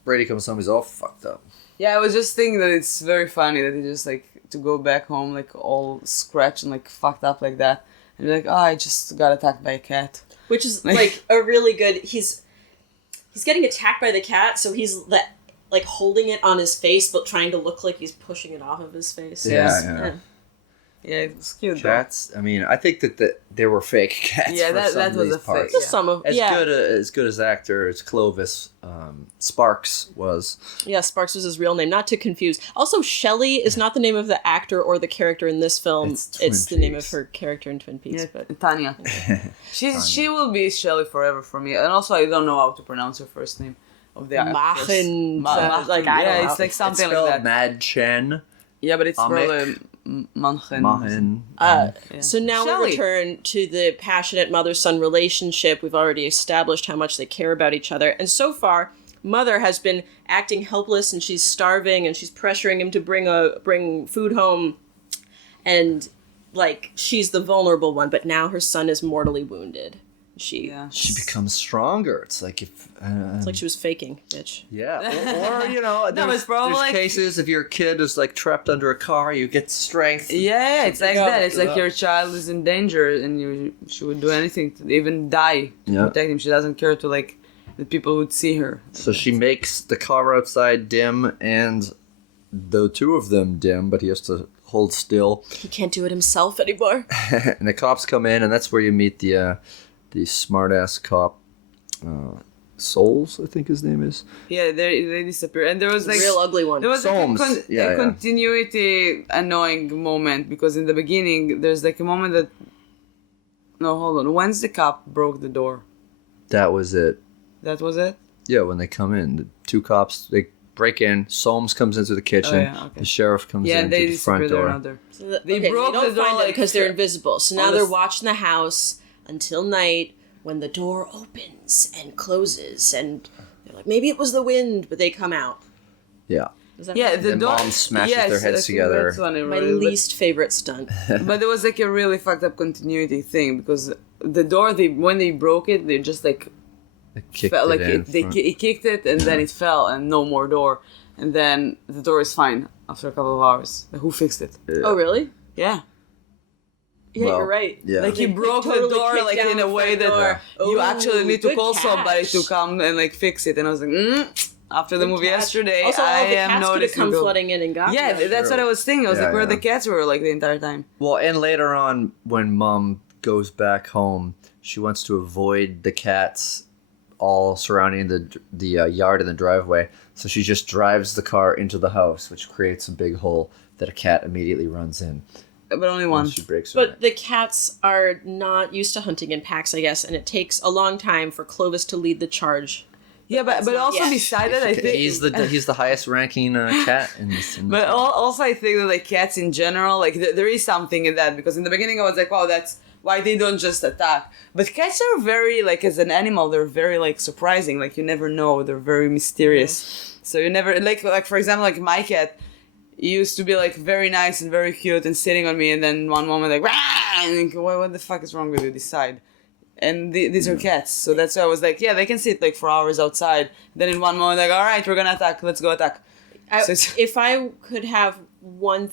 Brady comes home. He's all fucked up. Yeah, I was just thinking that it's very funny that he just to go back home all scratched and fucked up like that, and be like, oh, I just got attacked by a cat. Which is a really good. He's getting attacked by the cat, so he's holding it on his face, but trying to look like he's pushing it off of his face. Yeah. Yeah, it was cute. Though. Cats. I mean, I think that they were fake cats. Yeah, for that some of was these a fake. parts. Just some of As yeah. good as actor as Clovis Sparks was. Yeah, Sparks was his real name, not to confuse. Also, Shelley is not the name of the actor or the character in this film. It's the Twin name of Peaks. her character in Twin Peaks. Yeah, But Tanya. She will be Shelley forever for me. And also, I don't know how to pronounce her first name of the actress. Machen, like I don't know. It's like something It's like spelled that. Mad Chen. Yeah, but it's Amek. probably Manchen. Mahin. Yeah. So now Shelley. we return to the passionate mother-son relationship. We've already established how much they care about each other. And so far, Mother has been acting helpless and she's starving and she's pressuring him to bring food home. And, like, she's the vulnerable one. But now her son is mortally wounded. She becomes stronger. It's like if It's like she was faking, bitch. yeah, or you know, it's probably there's like- cases if your kid is like trapped under a car, you get strength. Yeah, it's like that. It's like your child is in danger and she would do anything to even die to Yeah. protect him. She doesn't care to like that people would see her. So she makes the car outside dim, and the two of them dim, but he has to hold still. He can't do it himself anymore. And the cops come in, and that's where you meet the smart-ass cop, Souls, I think his name is. Yeah, they disappear. And there was like Real ugly one. There was Solms. like a continuity annoying moment because in the beginning there's like a moment that no, hold on. When's the cop broke the door? That was it. That was it? Yeah, when they come in, the two cops, they break in. Solms comes into the kitchen. yeah, okay. The sheriff comes Yeah, into they the front disappear door. another. They broke don't the door, find them like, because they're invisible. So now on they're the- watching the house until night when the door opens and closes, and they're like, maybe it was the wind, but they come out. Yeah. Is that Yeah, right? the Then door mom smashes yes, their I heads think together. that's one I my really- least favorite stunt. But there was like a really fucked up continuity thing because the door when they broke it, they just like They kicked felt it like in. he kicked it and then it fell and no more door, and then the door is fine after a couple of hours. Like, who fixed it? Oh, really? Yeah. Yeah, Well, you're right. yeah. Like he They broke totally the door kicked like down in a the way front that door. you Ooh, actually need to good call somebody catch. to come and like fix it. And I was like, after the movie Catch. yesterday, Also, all I the am cats could have noticing. come flooding in and got Yeah, them. that's what I was thinking. I was Yeah, like, where yeah. the cats were like the entire time. Well, and later on, when mom goes back home, she wants to avoid the cats all surrounding the yard and the driveway. So she just drives the car into the house, which creates a big hole that a cat immediately runs in. But only one. And she breaks her neck. But the cats are not used to hunting in packs, I guess, and it takes a long time for Clovis to lead the charge. Yeah, but not also yet. beside that, I think He's the highest ranking cat in this. In But the also, I think that like cats in general, like there is something in that because in the beginning I was like, wow, that's why they don't just attack. But cats are very like as an animal, they're very like surprising. Like you never know, they're very mysterious. So you never like for example, like my cat used to be like very nice and very cute and sitting on me, and then one moment like, "Rah!" and I think, what the fuck is wrong with you? Decide. And these are cats, so that's why I was like, yeah, they can sit like for hours outside. Then in one moment, like, all right, we're gonna attack. Let's go attack. So it's- If I could have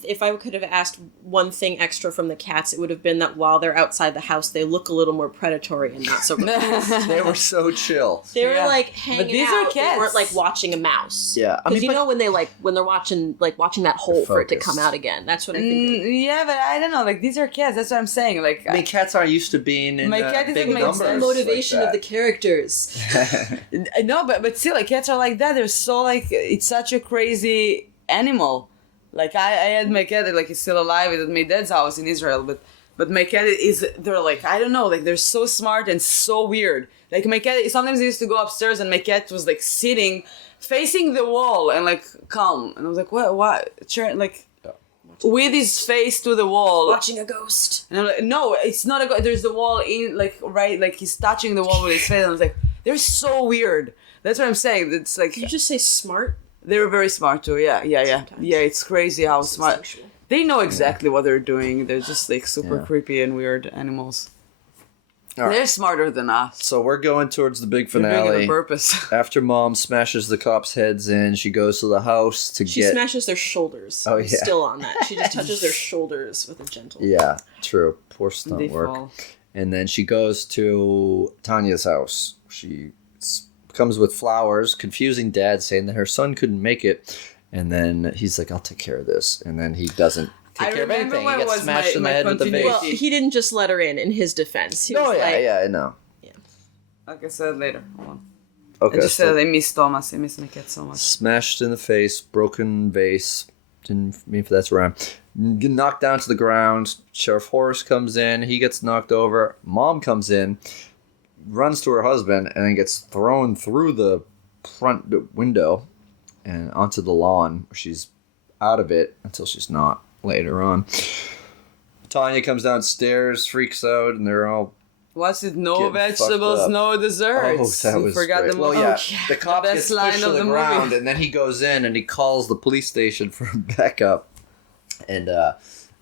if I could have asked one thing extra from the cats, it would have been that while they're outside the house, they look a little more predatory and not so. They were so chill. They were Yeah. like hanging But these are out. They cats. weren't like watching a mouse. Yeah, I Because mean, you know when they're watching that hole for it to focused. come out again. That's what I think. Yeah, but I don't know. Like these are cats. That's what I'm saying. Like I mean, cats aren't used to being in My cat big isn't made numbers. sense. Motivation like of the characters. no, but still, like cats are like that. They're so like it's such a crazy animal. Like I had my cat like he's still alive at my dad's house in Israel, but my cat they're like I don't know, like they're so smart and so weird. Like my cat sometimes I used to go upstairs and my cat was like sitting facing the wall and like calm, and I was like what like with his face to the wall. Watching a ghost. And I'm like, no, it's not a. There's the wall in, like, right, like he's touching the wall with his face. And I was like, they're so weird. That's what I'm saying. It's like Did you just say smart? they were very smart too. Yeah. Sometimes. Yeah, it's crazy how smart. Instinctual. They know exactly what they're doing. They're just like super Yeah. creepy and weird animals. All right. They're smarter than us. So we're going towards the big They're doing it finale. on purpose. After mom smashes the cops' heads in, she goes to the house to She get. smashes their shoulders. Oh, I'm yeah. still on that. She just touches their shoulders with a gentle. Yeah, true. Poor stunt They work. fall. And then she goes to Tanya's house. She comes with flowers, confusing Dad, saying that her son couldn't make it. And then he's like, I'll take care of this. And then he doesn't take I care of remember anything. He what gets was smashed in the my head with the vase. continuity. Well, he didn't just let her in his defense. He was I know. Like I said later. Hold on. Okay, I just said I miss Thomas. I miss my cat so much. smashed in the face, broken vase. Didn't mean for that to rhyme. Get knocked down to the ground. Sheriff Horace comes in. He gets knocked over. Mom comes in, runs to her husband, and then gets thrown through the front window and onto the lawn. She's out of it until she's not later on. Tanya comes downstairs, freaks out, and they're all... What's it? No Getting vegetables, fucked up. no desserts. Oh, that You was forgot great. the Well, most. yeah, Oh, yeah. the cop The gets best line pushed to of the the movie. ground, and then he goes in and he calls the police station for backup, and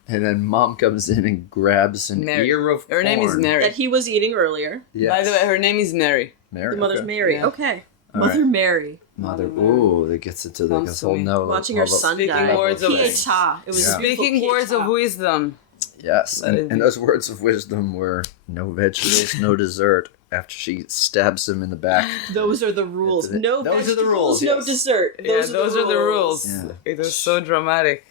then Mom comes in and grabs an Mary. ear of corn. Her name is Mary. that he was eating earlier. Yes. By the way, her name is Mary. Mary. The mother's okay. Mary. Yeah. Okay. All Mother right. Mary. Mother. Mary. Ooh, that gets into the Comes to whole me. no. Watching all her the- son Speaking die. words of- Pietà. It was Yeah. a beautiful Speaking words of pietà. wisdom. Yes, Let it and be. those words of wisdom were no vegetables, no dessert. After she stabs him in the back. Those are the rules. No Those are the vegetables, rules, no yes. dessert. Those are the rules. Yeah. It was so dramatic.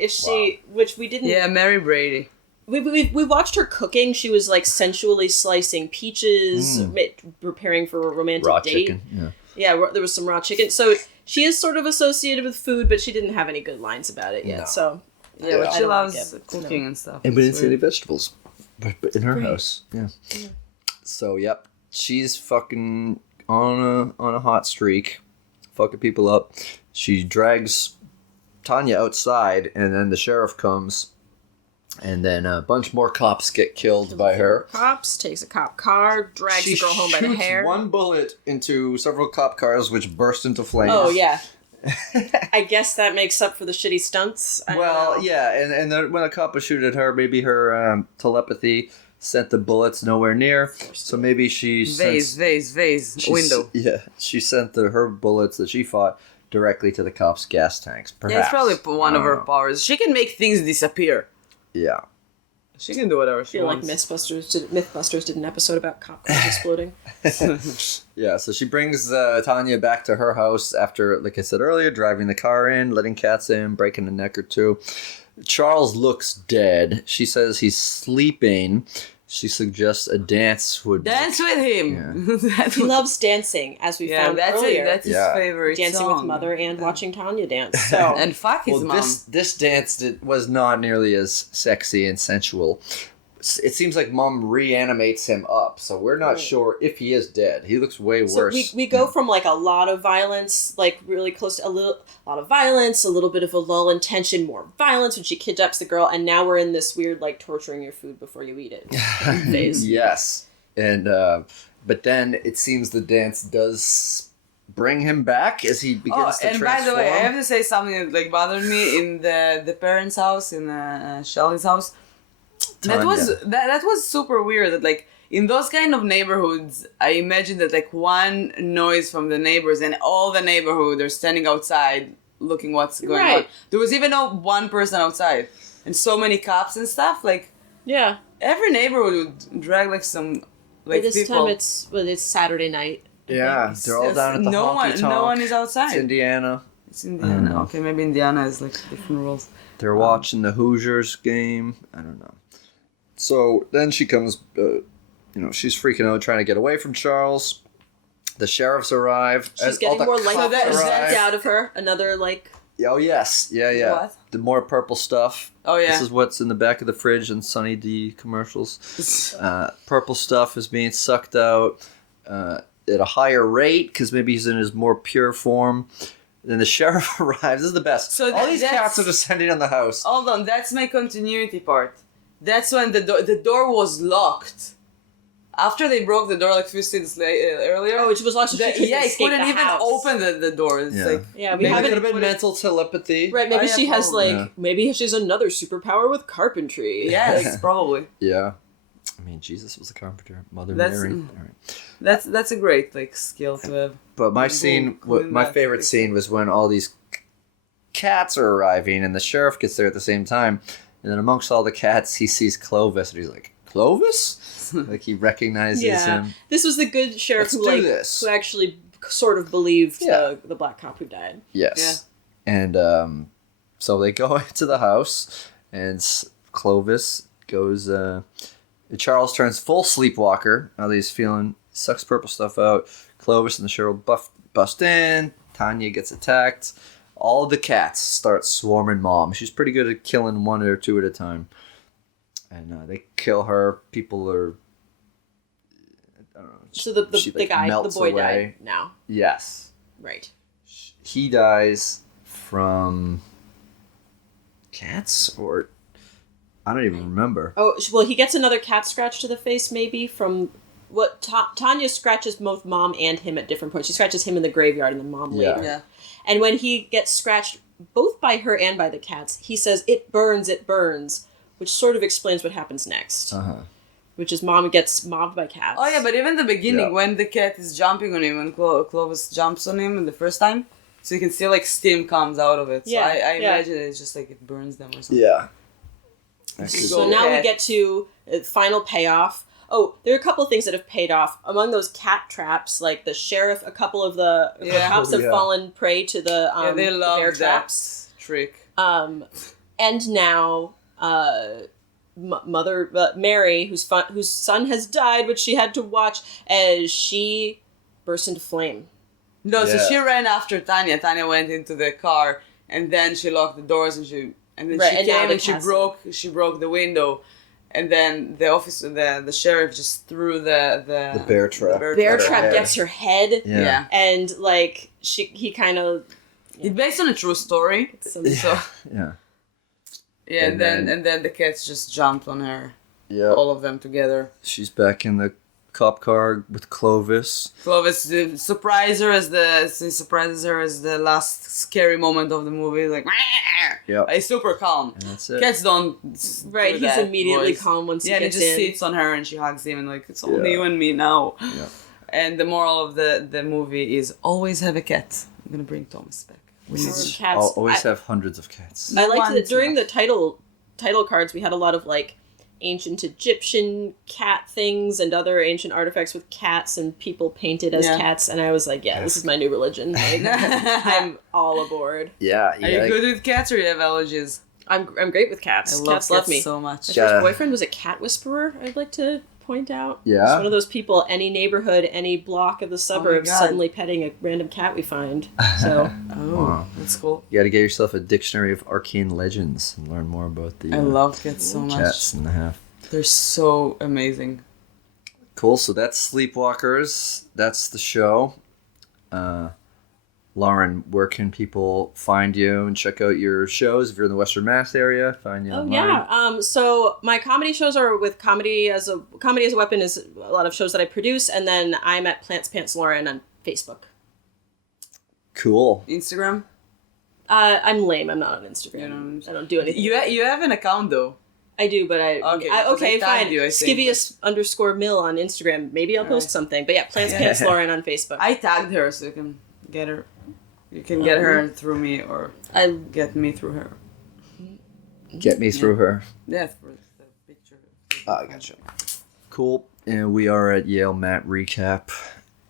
If she, which we didn't, Yeah, Mary Brady. we watched her cooking. She was like sensually slicing peaches, preparing for a romantic Raw date. chicken. Yeah. Yeah, there was some raw chicken. So she is sort of associated with food, but she didn't have any good lines about it yet. No. So Yeah, but I she don't like loves it. cooking and stuff. And we didn't It's see any weird. vegetables but in her house. Yeah. So, yep. She's fucking on a hot streak, fucking people up. She drags Tanya outside, and then the sheriff comes, and then a bunch more cops get killed by her. Cops takes a cop car, drags She the girl home by the shoots hair. one bullet into several cop cars, which burst into flames. Oh yeah. I guess that makes up for the shitty stunts. I don't Well, know. yeah, and then when a cop was shooting at her, maybe her telepathy sent the bullets nowhere near, so maybe she Vase, window. She sent her bullets that she fought directly to the cops' gas tanks. Perhaps. Yeah, it's probably one of I her don't know. powers. She can make things disappear. Yeah. She can do whatever I she feel like wants. Mythbusters did an episode about cop cars exploding. Yeah, so she brings Tanya back to her house after, like I said earlier, driving the car in, letting cats in, breaking a neck or two. Charles looks dead. She says he's sleeping. She suggests a dance would... Dance with him. He loves dancing, as we Yeah, found that's earlier. it. That's his Yeah. favorite Dancing song. with mother and watching Tanya dance. So And fuck his Well, mom. this dance was not nearly as sexy and sensual. It seems like Mom reanimates him up, so we're not sure if he is dead. He looks way So worse. we go from like a lot of violence, like really close to a lot of violence, a little bit of a lull in tension, more violence when she kidnaps the girl, and now we're in this weird like torturing your food before you eat it phase. Yes, and but then it seems the dance does bring him back as he begins to and transform. by the way, I have to say something that like bothered me in the parents' house, in Shelley's house. That was super weird. That like in those kind of neighborhoods, I imagine that like one noise from the neighbors and all the neighborhood are standing outside looking what's going on. Right. There was even no one person outside, and so many cops and stuff. Like Yeah. every neighborhood would drag like some like By this people. time it's Saturday night. Yeah, they're all down at the honky tonk. No one is outside. It's Indiana. It's Indiana. Okay, maybe Indiana has like different rules. They're watching the Hoosiers game. I don't know. So then she comes, she's freaking out trying to get away from Charles. The sheriffs arrive. She's All getting the more life cops arrive. out of her. Another like Oh, yes. Yeah. What? The more purple stuff. Oh yeah. This is what's in the back of the fridge in Sunny D commercials. Purple stuff is being sucked out at a higher rate because maybe he's in his more pure form. Then the sheriff arrives. This is the best. So all these that's- cats are descending on the house. Hold on, that's my continuity part. That's when the door was locked. After they broke the door like a few scenes earlier. oh, it was lost. She couldn't he escape couldn't the even house. open the door. It's like Yeah, we Maybe it haven't could have been put it- mental telepathy. Right, maybe Oh, yeah, she has probably. like maybe she has another superpower with carpentry. yes, probably. Yeah. I mean, Jesus was a carpenter. Mother That's- Mary. All right. That's a great like skill to have. But my Cool, my that's favorite big. scene was when all these cats are arriving and the sheriff gets there at the same time. And then amongst all the cats, he sees Clovis and he's like, Clovis? Like he recognizes Yeah, him. this was the good sheriff Let's do this. who actually sort of believed Yeah. the black cop who died. Yes. And so they go into the house and Clovis goes. Charles turns full sleepwalker. Now that he's feeling, sucks purple stuff out. Clovis and the Cheryl bust in. Tanya gets attacked. All the cats start swarming Mom. She's pretty good at killing one or two at a time. And they kill her. People are... I don't know. So the boy away. died now. Yes. Right. He dies from cats or... I don't even remember. Oh, well, he gets another cat scratch to the face, maybe, from... What Tanya scratches both Mom and him at different points. She scratches him in the graveyard and then Mom later. Yeah. And when he gets scratched both by her and by the cats, he says, it burns, which sort of explains what happens next. Uh-huh. Which is Mom gets mobbed by cats. Oh yeah, but even the beginning when the cat is jumping on him, when Clovis jumps on him the first time, so you can see like steam comes out of it. So I imagine it's just like it burns them or something. Yeah. So now we get to the final payoff. Oh, there are a couple of things that have paid off. Among those cat traps, like the sheriff, a couple of the cops have fallen prey to the they love bear that traps. trick. And now Mother Mary, whose son has died, which she had to watch, as she bursts into flame. No, so she ran after Tanya. Tanya went into the car, and then she locked the doors, and she came and she broke the window. And then the officer, the sheriff, just threw the bear trap. Bear trap gets her head. Yeah. And like he kind of. It's based on a true story. Yeah. Yeah, and then the cats just jumped on her. Yeah. All of them together. She's back in the cop car with Clovis. Clovis surprises her as the last scary moment of the movie. Like, yeah, he's super calm. And that's it. Cats don't. Right, do he's that immediately voice. calm once he gets in. Yeah, he just sits on her and she hugs him and like it's only you and me now. Yeah. And the moral of the movie is always have a cat. I'm gonna bring Thomas back. Cats. I'll always have hundreds of cats. I liked that during the title cards we had a lot of like ancient Egyptian cat things and other ancient artifacts with cats and people painted as cats, and I was like, this is my new religion. Like, I'm all aboard. Yeah. Are you good with cats or you have allergies? I'm great with cats. Cats love me so much. My first boyfriend was a cat whisperer, I'd like to point out. Yeah. He's one of those people, any neighborhood, any block of the suburbs, suddenly petting a random cat we find. So, wow. That's cool. You got to get yourself a dictionary of arcane legends and learn more about the. I love cats so much. Cats and a half. They're so amazing. Cool. So that's Sleepwalkers. That's the show. Lauren, where can people find you and check out your shows if you're in the Western Mass area? Find you online. So my comedy shows are with Comedy as a Weapon is a lot of shows that I produce, and then I'm at Plants Pants Lauren on Facebook. Cool. Instagram? I'm lame. I'm not on Instagram. I don't do anything. You have an account though. I do, but fine. Skivvius_Mill on Instagram. Maybe I'll post something. But yeah, Plants Pants Lauren on Facebook. I tagged her so you can get her. You can get her through me or get me through her. Get me through her. Yeah, for the picture. I gotcha. Cool. And we are at Yael Matt Recap.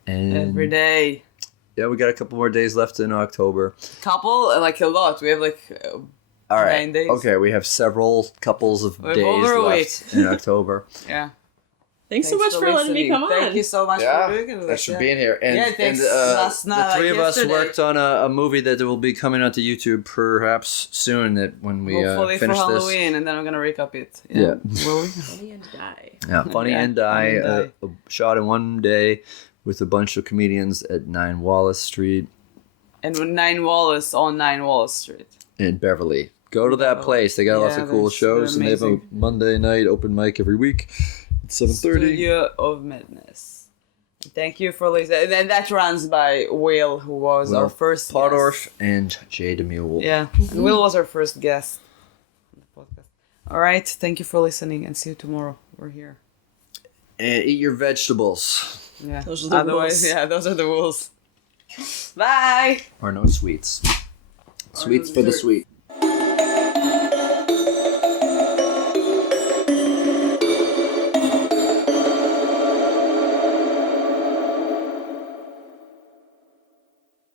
And every day. Yeah, we got a couple more days left in October. Like a lot. We have like all right. 9 days. Okay, we have several couples of days left in October. Yeah. Thanks so much for letting me come on. Thank you so much for doing it. Thanks for being here. And, thanks. The three of us worked on a movie that will be coming onto YouTube perhaps soon. That when we hopefully finish for Halloween, and then we're gonna recap it. Yeah. Will we? Funny and Die. Yeah, Funny and Die. Shot in one day with a bunch of comedians at 9 Wallace Street. And 9 Wallace on 9 Wallace Street. In Beverly. Go to that place. They got lots of cool shows, and they have a Monday night open mic every week. 7:30. Studio of Madness. Thank you for listening. And that runs by Will, who was our first Podorf guest. and Jay DeMule. Yeah, and Will was our first guest on the podcast. All right, thank you for listening, and see you tomorrow. We're here. And eat your vegetables. Yeah, those are the rules. Yeah, those are the rules. Bye. Or no sweets. Sweets for the sweet.